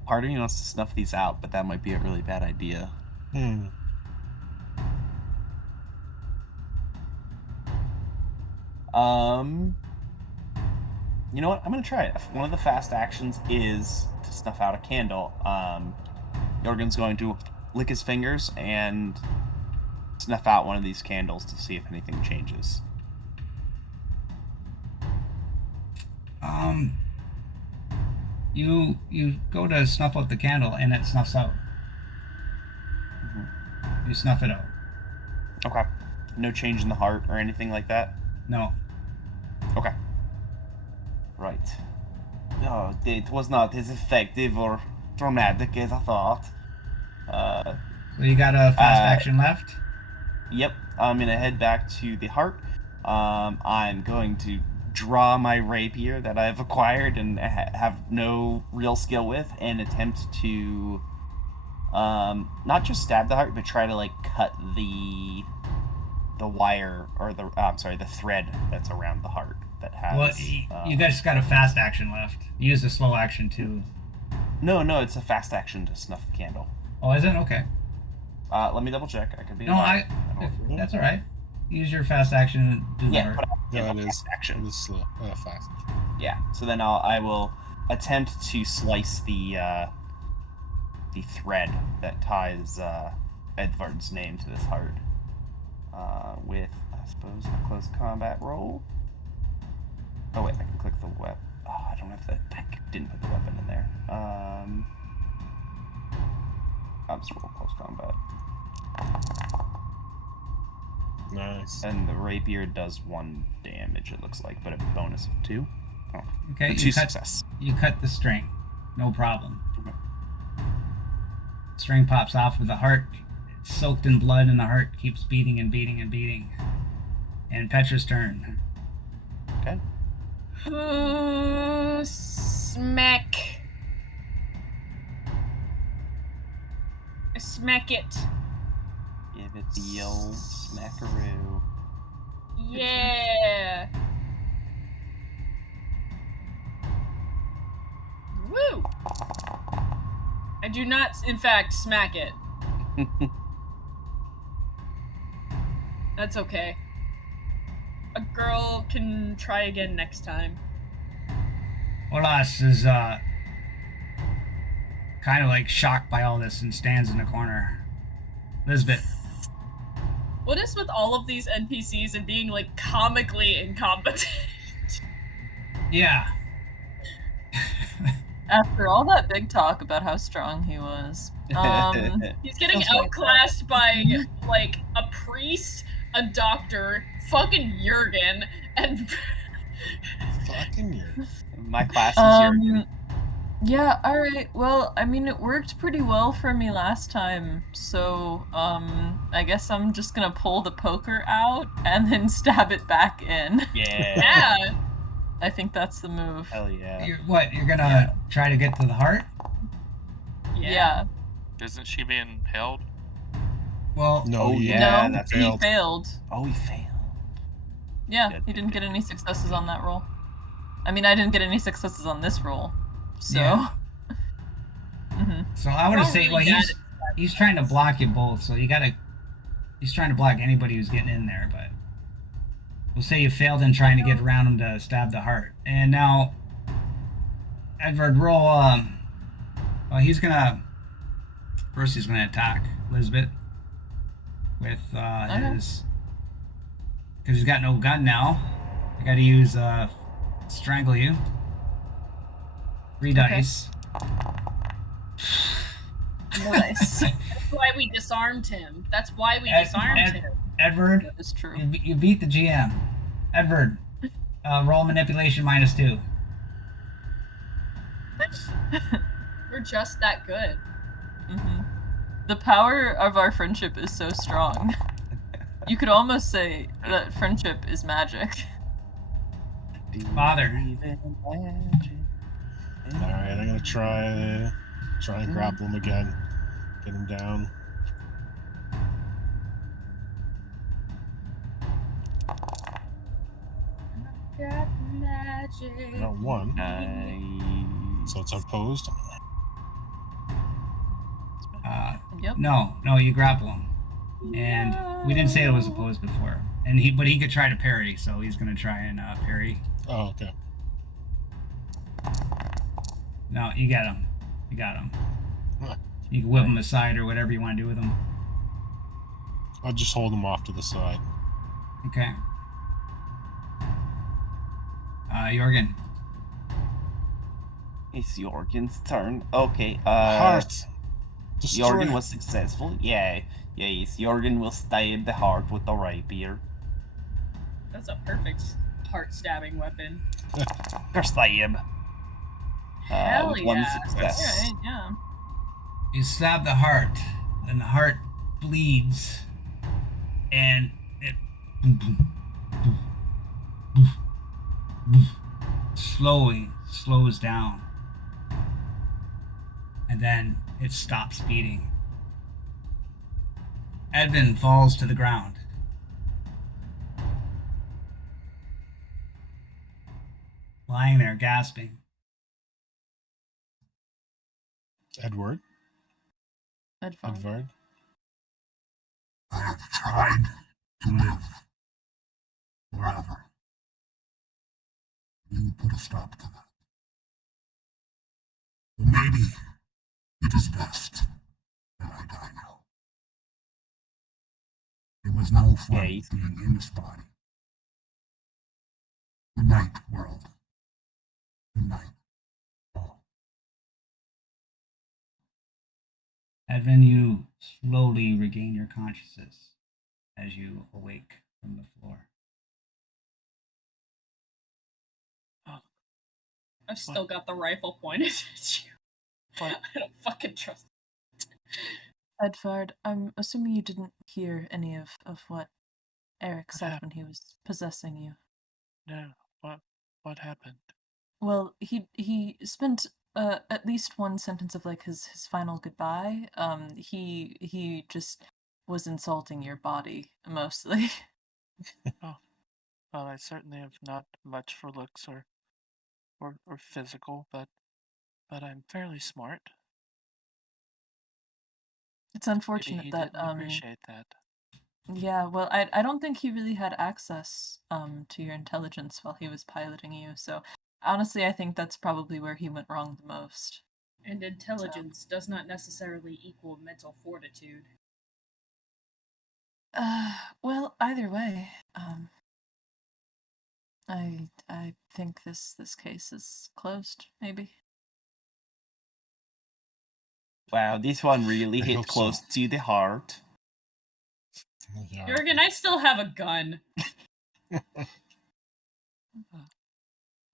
Part of me wants to snuff these out, but that might be a really bad idea. You know what? I'm gonna try it. One of the fast actions is to snuff out a candle. Jorgen's going to lick his fingers and snuff out one of these candles to see if anything changes. You go to snuff out the candle and it snuffs out. Mm-hmm. You snuff it out. Okay. No change in the heart or anything like that? No. Okay. Right. Oh, it was not as effective or dramatic as I thought. So you got a fast action left? Yep. I'm gonna head back to the heart. I'm going to draw my rapier that I've acquired and have no real skill with and attempt to not just stab the heart, but try to like cut the wire or the thread that's around the heart that has. Well, you guys got a fast action left. Use a slow action too. No, it's a fast action to snuff the candle. Oh, is it? Okay. Let me double check. I could be. No, that's all right. Use your fast action to do the heart. Yeah, it is. Fast action. It is slow. Fast. Yeah. So then I will attempt to slice the thread that ties Edvard's name to this heart with, I suppose, a close combat roll. Oh wait, I can click the weapon. Oh, I don't have the. I didn't put the weapon in there. I'll just roll close combat. Nice. And the rapier does 1 damage, it looks like, but a bonus of 2. Oh. Okay, 2 success. You cut the string. No problem. Okay. String pops off with the heart. It's soaked in blood, and the heart keeps beating and beating and beating. And Petra's turn. Okay. Smack. Smack it. Give it the old smackaroo. Yeah. Woo. I do not, in fact, smack it. That's okay. A girl can try again next time. Olas is kind of like shocked by all this and stands in the corner. Lisbeth. What is with all of these NPCs and being like comically incompetent? Yeah. After all that big talk about how strong he was, He's getting outclassed by like a priest, a doctor, fucking Jurgen, and Fucking Jurgen. My class is Jurgen. Yeah, alright. Well, I mean, it worked pretty well for me last time, so, I guess I'm just gonna pull the poker out and then stab it back in. Yeah. yeah. I think that's the move. Hell yeah. You're gonna try to get to the heart? Yeah. Isn't she being held? Well, No, Oh, he- yeah, No, that's he failed. failed. Oh, he failed. Yeah, Good, he didn't good, get any successes on that roll. I mean, I didn't get any successes on this roll, so... Yeah. Mhm. so I would We're say, really well, bad he's trying to block you both, so he's trying to block anybody who's getting in there, but we'll say you failed in trying to get around him to stab the heart. And now, Edvard, roll, well, he's gonna attack Lisbeth with, his, because he's got no gun now. I gotta use, strangle you. 3 dice. Nice. That's why we disarmed him. That's why we disarmed him. Edward, That is true. you beat the GM. Edward, roll manipulation -2. We're just that good. The power of our friendship is so strong. You could almost say that friendship is magic. Father. Alright, I'm gonna try and grapple him again. Get him down. Got magic. Got one. Nice. So it's opposed. Yep. No, you grapple him. And we didn't say it was opposed before. But he could try to parry, so he's gonna try and parry. Oh, okay. No, you got him. You got him. Huh. You can whip him aside or whatever you want to do with him. I'll just hold him off to the side. Okay. Jorgen. It's Jorgen's turn. Okay. Heart. Destroy. Jorgen was successful. Yeah. Yes. Jorgen will stab the heart with the rapier. That's a perfect heart-stabbing weapon. Stab. Hell With one yeah. success. Right, yeah. You stab the heart, and the heart bleeds, and it slowly slows down, and then it stops beating. Edvin falls to the ground. Lying there gasping. Edward. Edvard. I have tried to live forever. You put a stop to that. Well, maybe it is best that I die now. It was no fun Yes. being in this body. Good night, world. Good night. Oh. Edvin, you slowly regain your consciousness as you awake from the floor. I've still got the rifle pointed at you. What? I don't fucking trust. Edvard, I'm assuming you didn't hear any of what Eric said happened? when he was possessing you. No. What happened? Well, he spent at least one sentence of like his final goodbye. He just was insulting your body mostly. Well, I certainly have not much for looks or physical, but I'm fairly smart. It's Maybe unfortunate he that didn't appreciate that. yeah, well, I don't think he really had access to your intelligence while he was piloting you. So honestly, I think that's probably where he went wrong the most. And intelligence does not necessarily equal mental fortitude. Well, either way, I think this case is closed. Maybe. Wow, this one really I hit hope close so. to the heart. Yeah. Jorgen, I still have a gun.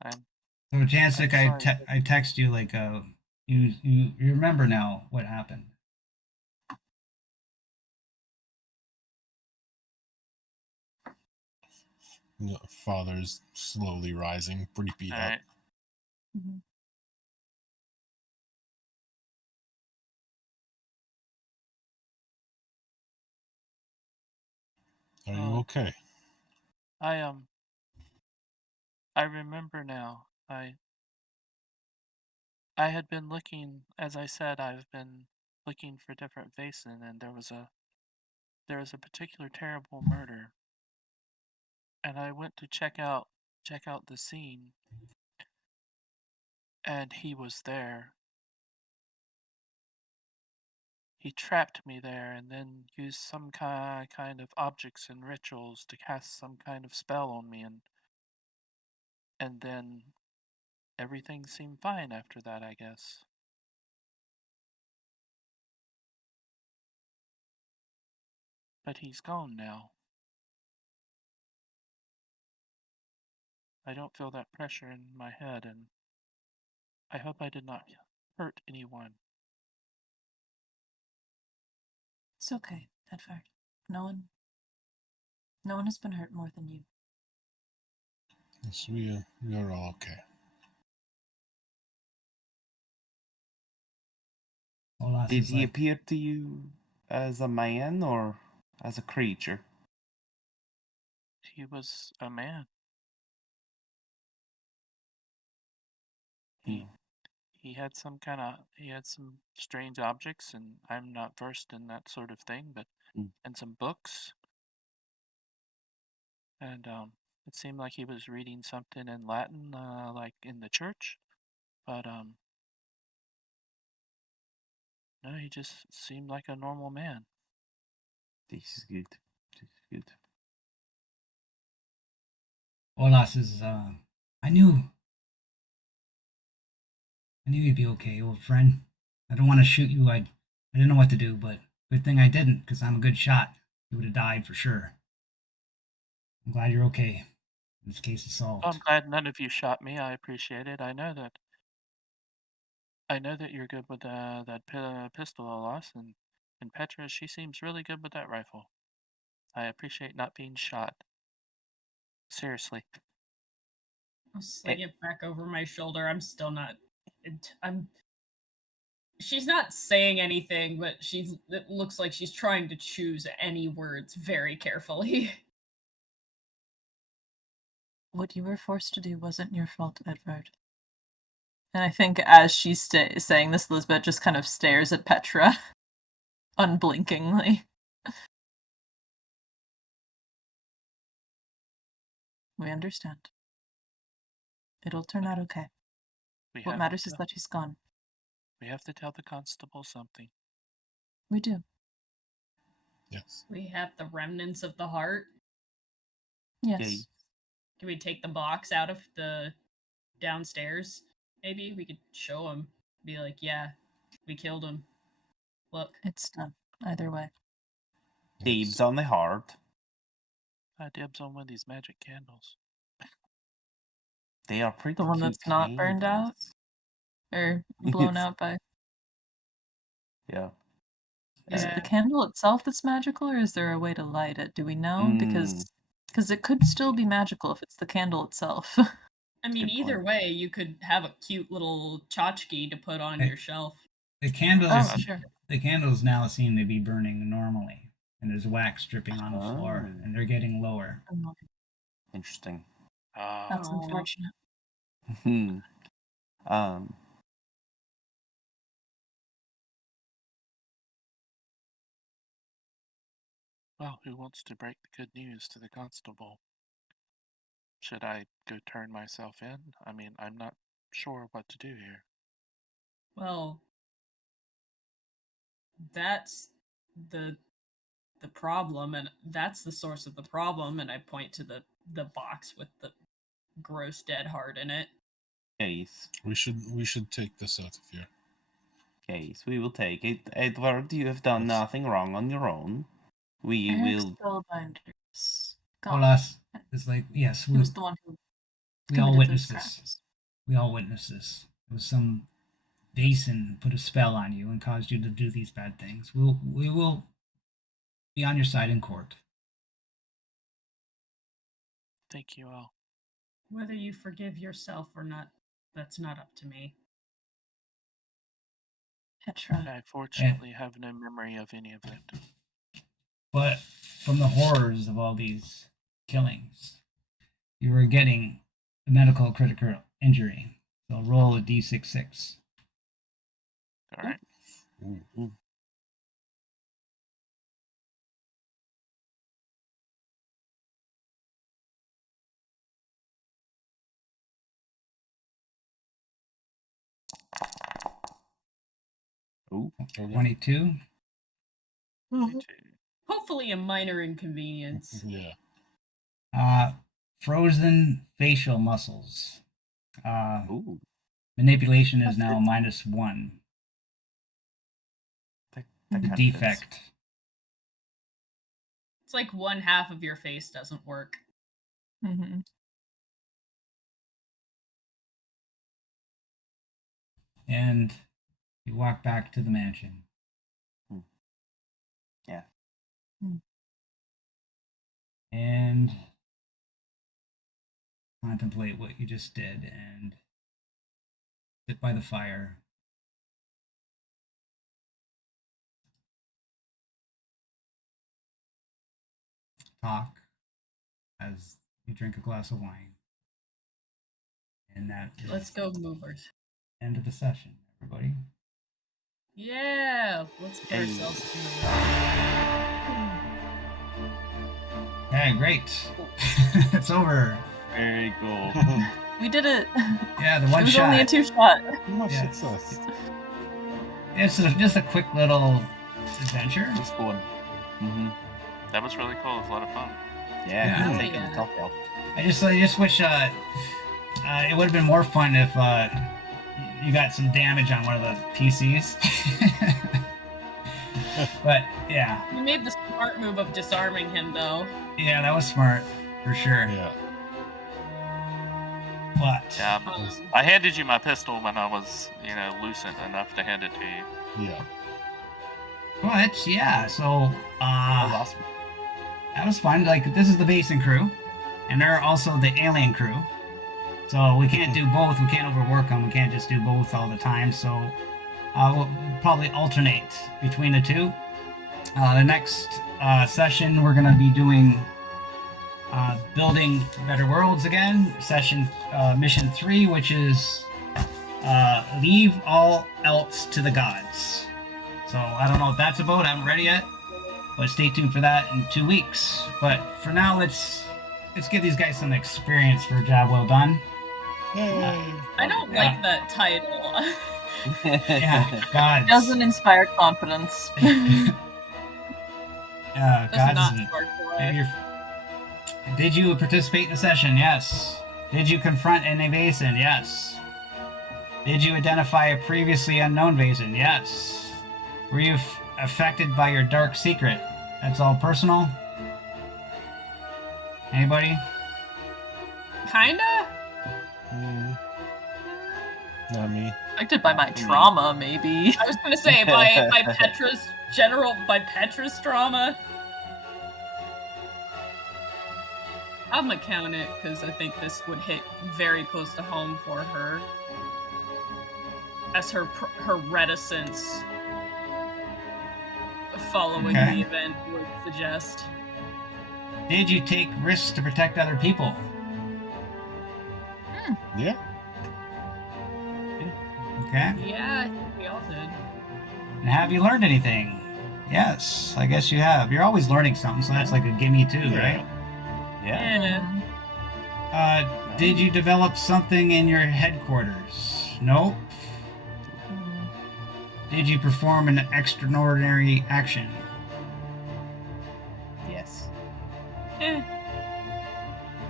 I'm So, Jancic, I'm sorry. I text you like you remember now what happened. Father's slowly rising, pretty beat All up. right. Mm-hmm. Are you okay? I remember now. I had been looking, as I said, I've been looking for different Vaesen, and there was a particular terrible murder, and I went to check out the scene, and he was there. He trapped me there, and then used some kind of objects and rituals to cast some kind of spell on me, and then everything seemed fine after that, I guess. But he's gone now. I don't feel that pressure in my head, and I hope I did not hurt anyone. It's okay, Edvard. No one has been hurt more than you. Yes, we are all okay. Hola, Did is he like, appear to you as a man or as a creature? He was a man. He he had some strange objects, and I'm not versed in that sort of thing, but Mm. and some books, and it seemed like he was reading something in Latin, like in the church, but no, he just seemed like a normal man. This is good. This is good. Olas is, I knew you'd be okay, old friend. I don't want to shoot you. I didn't know what to do, but good thing I didn't, because I'm a good shot. You would have died for sure. I'm glad you're okay. This case is solved. I'm glad none of you shot me. I appreciate it. I know that you're good with that pistol, Alas, and Petra, she seems really good with that rifle. I appreciate not being shot. Seriously. I'll sling it back over my shoulder. I'm still not. I'm. She's not saying anything, but it looks like she's trying to choose any words very carefully. What you were forced to do wasn't your fault, Edward. And I think as she's saying this, Lisbeth just kind of stares at Petra, unblinkingly. We understand. It'll turn out okay. What matters is that he's gone. We have to tell the constable something. We do. Yes. We have the remnants of the heart. Yes. Can we take the box out of the downstairs? Maybe we could show him. Be like, yeah, we killed him. Look. It's done. Either way. Dibs on the heart. Dibs on one of these magic candles. They are pretty The one cute that's not burned out? candles. Or blown Yes. out by... Yeah. Is it the candle itself that's magical, or is there a way to light it? Do we know? Because it could still be magical if it's the candle itself. I mean, Good either point. way, you could have a cute little tchotchke to put on your shelf. The candles, Oh, sure. the candles now seem to be burning normally, and there's wax dripping on the floor, and they're getting lower. Interesting. That's unfortunate. Well, who wants to break the good news to the constable? Should I go turn myself in? I mean, I'm not sure what to do here. Well, that's the problem, and that's the source of the problem. And I point to the box with the gross dead heart in it. Yes. We should take this out of here. Yes, we will take it. Edward, you have done nothing wrong on your own. We Eric's will. spellbinders. Gone. Olas is like, yes, He was the one who we all committed witnessed those this. crimes. We all witnessed this. It was some Vaesen put a spell on you and caused you to do these bad things. We will be on your side in court. Thank you all. Whether you forgive yourself or not, that's not up to me. Petra. I fortunately have no memory of any of it. But from the horrors of all these killings, you were getting a medical critical injury. So roll a d6. All right. Ooh. Ooh. 22. Hopefully, a minor inconvenience. Yeah. Frozen facial muscles. Ooh. Manipulation is now -1. That The kind of defect. fits. It's like one half of your face doesn't work. Mm-hmm. And you walk back to the mansion. Yeah. And contemplate what you just did and sit by the fire talk as you drink a glass of wine. And that is Let's go, movers. end of the session, everybody. Yeah, let's get ourselves to Yeah, great. It's over. Very cool. We did it. Yeah, the It one was shot. only a 2-shot. Much Yeah. success. It's just a quick little adventure. It's cool. Mm-hmm. That was really cool. It was a lot of fun. Yeah, Yeah. taking the cocktail. I just wish it would have been more fun if you got some damage on one of the PCs. But yeah, You made the smart move of disarming him, though. yeah, that was smart for sure. Yeah. But Yeah, Um, I handed you my pistol when I was, lucent enough to hand it to you. Yeah. but yeah, so That was awesome. that was fun. Like, this is the Vaesen crew, and they're also the alien crew. So we can't do both. We can't overwork them. We can't just do both all the time. So we'll probably alternate between the two. The next session, we're going to be doing building better worlds again. Mission 3, which is leave all else to the gods. So I don't know what that's about. I haven't read it yet, but stay tuned for that in 2 weeks. But for now, let's give these guys some experience for a job well done. Yay. I don't Yeah. like that title. Yeah, gods. Doesn't inspire confidence. Yeah, That's gods. not and- smart maybe boy. Did you participate in the session? Yes. Did you confront an Vaesen? Yes. Did you identify a previously unknown Vaesen? Yes. Were you affected by your dark secret? That's all personal. Anybody? Kinda? Not me. Affected by my trauma, maybe. I was gonna say by Petra's trauma. I'm gonna count it because I think this would hit very close to home for her, as her reticence following Okay. the event would suggest. Did you take risks to protect other people? Yeah. Okay. Yeah, I think we all did. And have you learned anything? Yes, I guess you have. You're always learning something, so that's like a gimme too, right? Yeah. Yeah. Did you develop something in your headquarters? Nope. Did you perform an extraordinary action? Yes. Eh.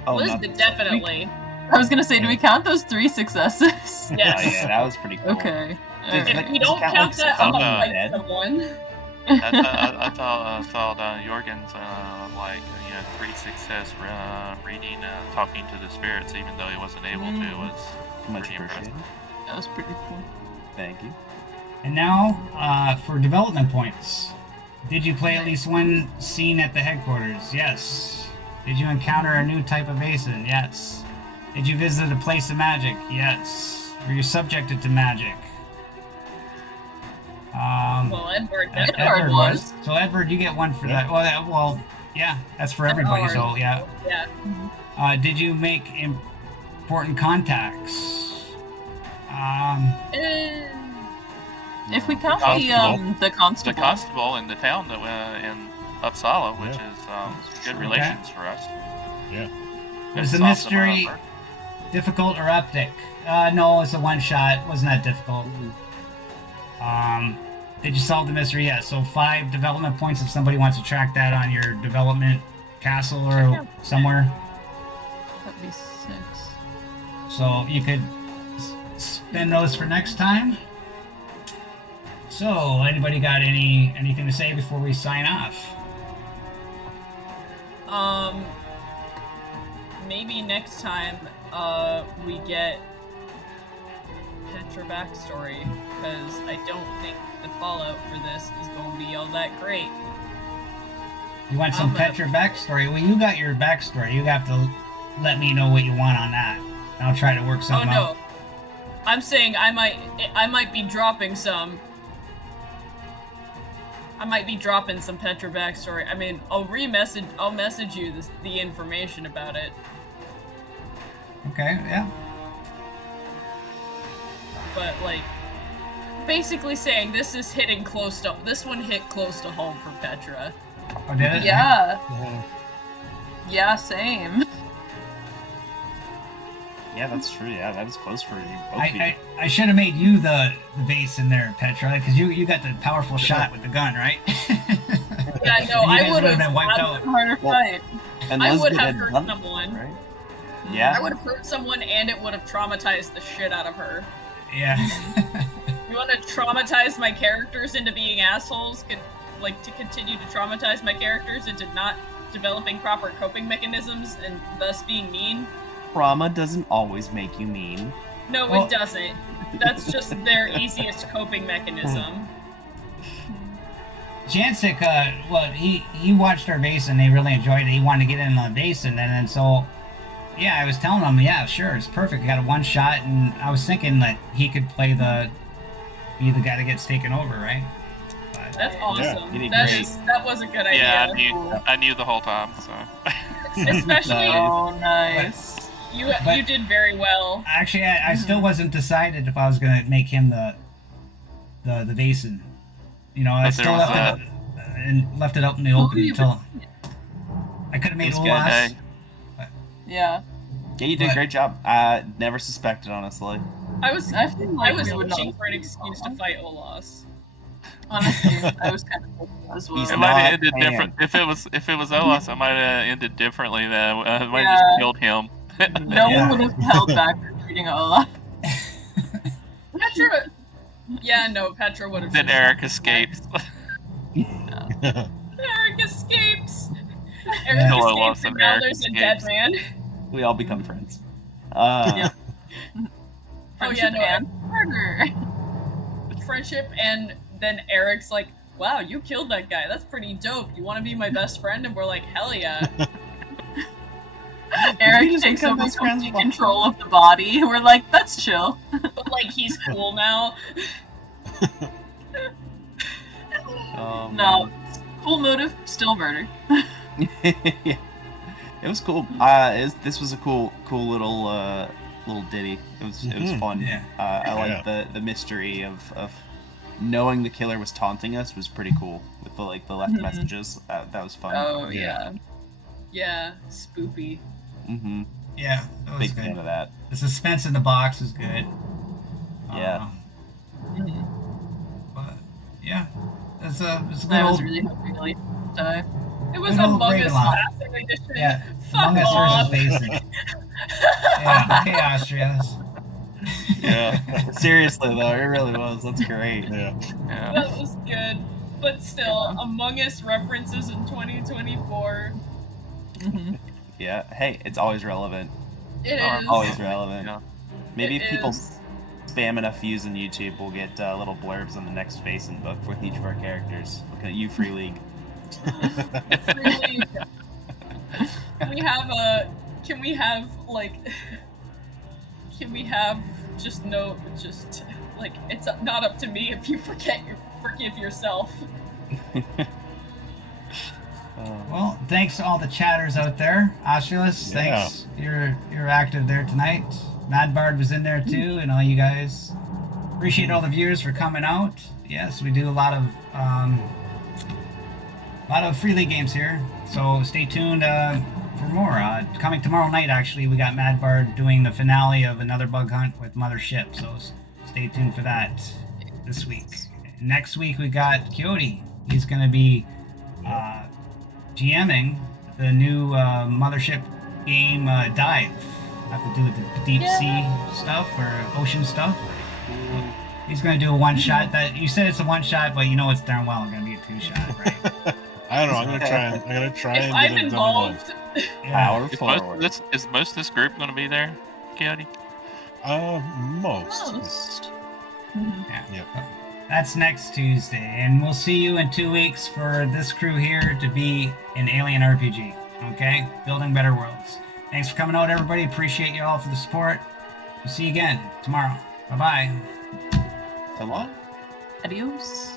Oh, Elizabeth, definitely. I was gonna say, do we count those 3 successes? Oh, Yes. yeah, that was pretty cool. Okay. Did- Alright. like, If you don't count, count like, that, I'm gonna Zelda fight dead? someone. I thought Jorgen's 3 success reading, talking to the spirits, even though he wasn't able to, was Much pretty impressive. appreciated. That was pretty cool. Thank you. And now, for development points. Did you play at least one scene at the headquarters? Yes. Did you encounter a new type of Vaesen? Yes. Did you visit a place of magic? Yes. Were you subjected to magic? Well, Edward Edward definitely was. So Edward, you get one for Yeah. that. Well, yeah, that's for everybody. ours. So yeah. Yeah. Did you make important contacts? Eh. If we count Constable. the constable. The constable in the town that in Uppsala, which Yeah. is good Okay. relations for us. Yeah. Was the It's awesome, mystery Mark. difficult or epic? No, it's a one shot. Wasn't that difficult? Did you solve the mystery? Yes. So 5 development points if somebody wants to track that on your development castle or somewhere. That'd be 6. So you could spend those for next time. So anybody got anything to say before we sign off? Maybe next time, we get Petra backstory, because I don't think the fallout for this is going to be all that great. You want some I'm gonna- Petra backstory? Well, you got your backstory. You have to let me know what you want on that. I'll try to work Oh something no, out. I'm saying I might be dropping some. I might be dropping some Petra backstory. I mean, I'll message you the information about it. Okay, yeah. But like, basically saying this one hit close to home for Petra. Oh, did it? Yeah. Uh, Yeah, same. Yeah, that's true. Yeah, that was close for you. Both of you. I should have made you the base in there, Petra, because you got the powerful shot with the gun, right? Yeah, I know. You I guys would would've have been wiped out. Harder fight. And I would Elizabeth have had hurt done it, someone. right? Yeah. I would have hurt someone, and it would have traumatized the shit out of her. Yeah. You want to traumatize my characters into being assholes? To continue to traumatize my characters into not developing proper coping mechanisms and thus being mean? Trauma doesn't always make you mean. No, Well- it doesn't. That's just their easiest coping mechanism. Jancic, he watched our Vaesen and he really enjoyed it. He wanted to get in on the Vaesen, and then so, yeah, I was telling him, yeah, sure, it's perfect. He got a one shot, and I was thinking that he could be the guy that gets taken over, right? But, That's awesome. you did That great. is- that was a good idea. Yeah, I knew the whole time. So. Especially Oh, nice. you did very well. Actually, I still wasn't decided if I was gonna make him the Vaesen. You know, I But still there was left it up in the Who open you- until I could have made It's good, Olas. hey. Yeah. Yeah, you did a But- great job. I never suspected, honestly. I was I feel like we would looking not- for an excuse to fight Olas. Honestly, I was kind of hoping as well. He's It not might have ended fan. different. If it was Olas, I might have ended differently. Then I might Yeah. have just killed him. No Yeah. one would have held back retreating Ola. Petra. Yeah, no, Petra would have. Then Eric escapes. Eric escapes. Eric Yeah. Hello, escapes, awesome and now Eric there's a dead escapes. man. We all become friends. Yeah. Oh yeah, Friendship no, and murder. friendship, and then Eric's like, "Wow, you killed that guy. That's pretty dope. You want to be my best friend?" And we're like, "Hell yeah!" Eric just takes become over best friends complete with- control of the body. We're like, that's chill. But like, he's cool now. No, full motive, still murder. Yeah. It was cool. This was a cool little ditty. It was fun. Yeah. I like the mystery of knowing the killer was taunting us was pretty cool with the left Mhm. messages. That was fun. Oh, Yeah. yeah. Yeah, spoopy. Mm-hmm. Yeah, that was Big fan good. of that. The suspense in the box is good. Yeah. Mhm. But yeah, it's a good I was old really hoping Ellie would die. It was Good old Among Us Ravenloft. Classic Edition. yeah. Fuck Among Us off. versus Vaesen. Yeah, okay, Austria. Yeah. Seriously though, it really was. That's great. Yeah. Yeah. That was good. But still, Yeah. Among Us references in 2024. Mhm. Yeah. Hey, it's always relevant. It Oh, is. Always relevant. Yeah. Maybe It if people is. spam enough views on YouTube, we'll get little blurbs on the next Vaesen book with each of our characters. Looking at you, Free League. Really, can we have it's not up to me if you forgive yourself. Well, thanks to all the chatters out there. Australis, Yeah. thanks. You're active there tonight. Mad Bard was in there too, and all you guys. Appreciate all the viewers for coming out. Yes, we do a lot of Free League games here. So stay tuned for more. Coming tomorrow night, actually, we got Mad Bard doing the finale of another bug hunt with Mothership. So stay tuned for that this week. Next week we got Coyote. He's going to be GMing the new Mothership game Dive. Have to do with the deep sea stuff or ocean stuff. He's going to do a one shot. That you said it's a one shot, but you know it's darn well going to be a two shot, right? I don't know. I'm gonna try If and I'm get it done in one. involved, Yeah. Power Is forward. most of this group going to be there, Coyote? Most. Mhm. Yep. That's next Tuesday, and we'll see you in 2 weeks for this crew here to be an Alien RPG. Okay, building better worlds. Thanks for coming out, everybody. Appreciate you all for the support. We'll see you again tomorrow. Bye bye. So long. Adios.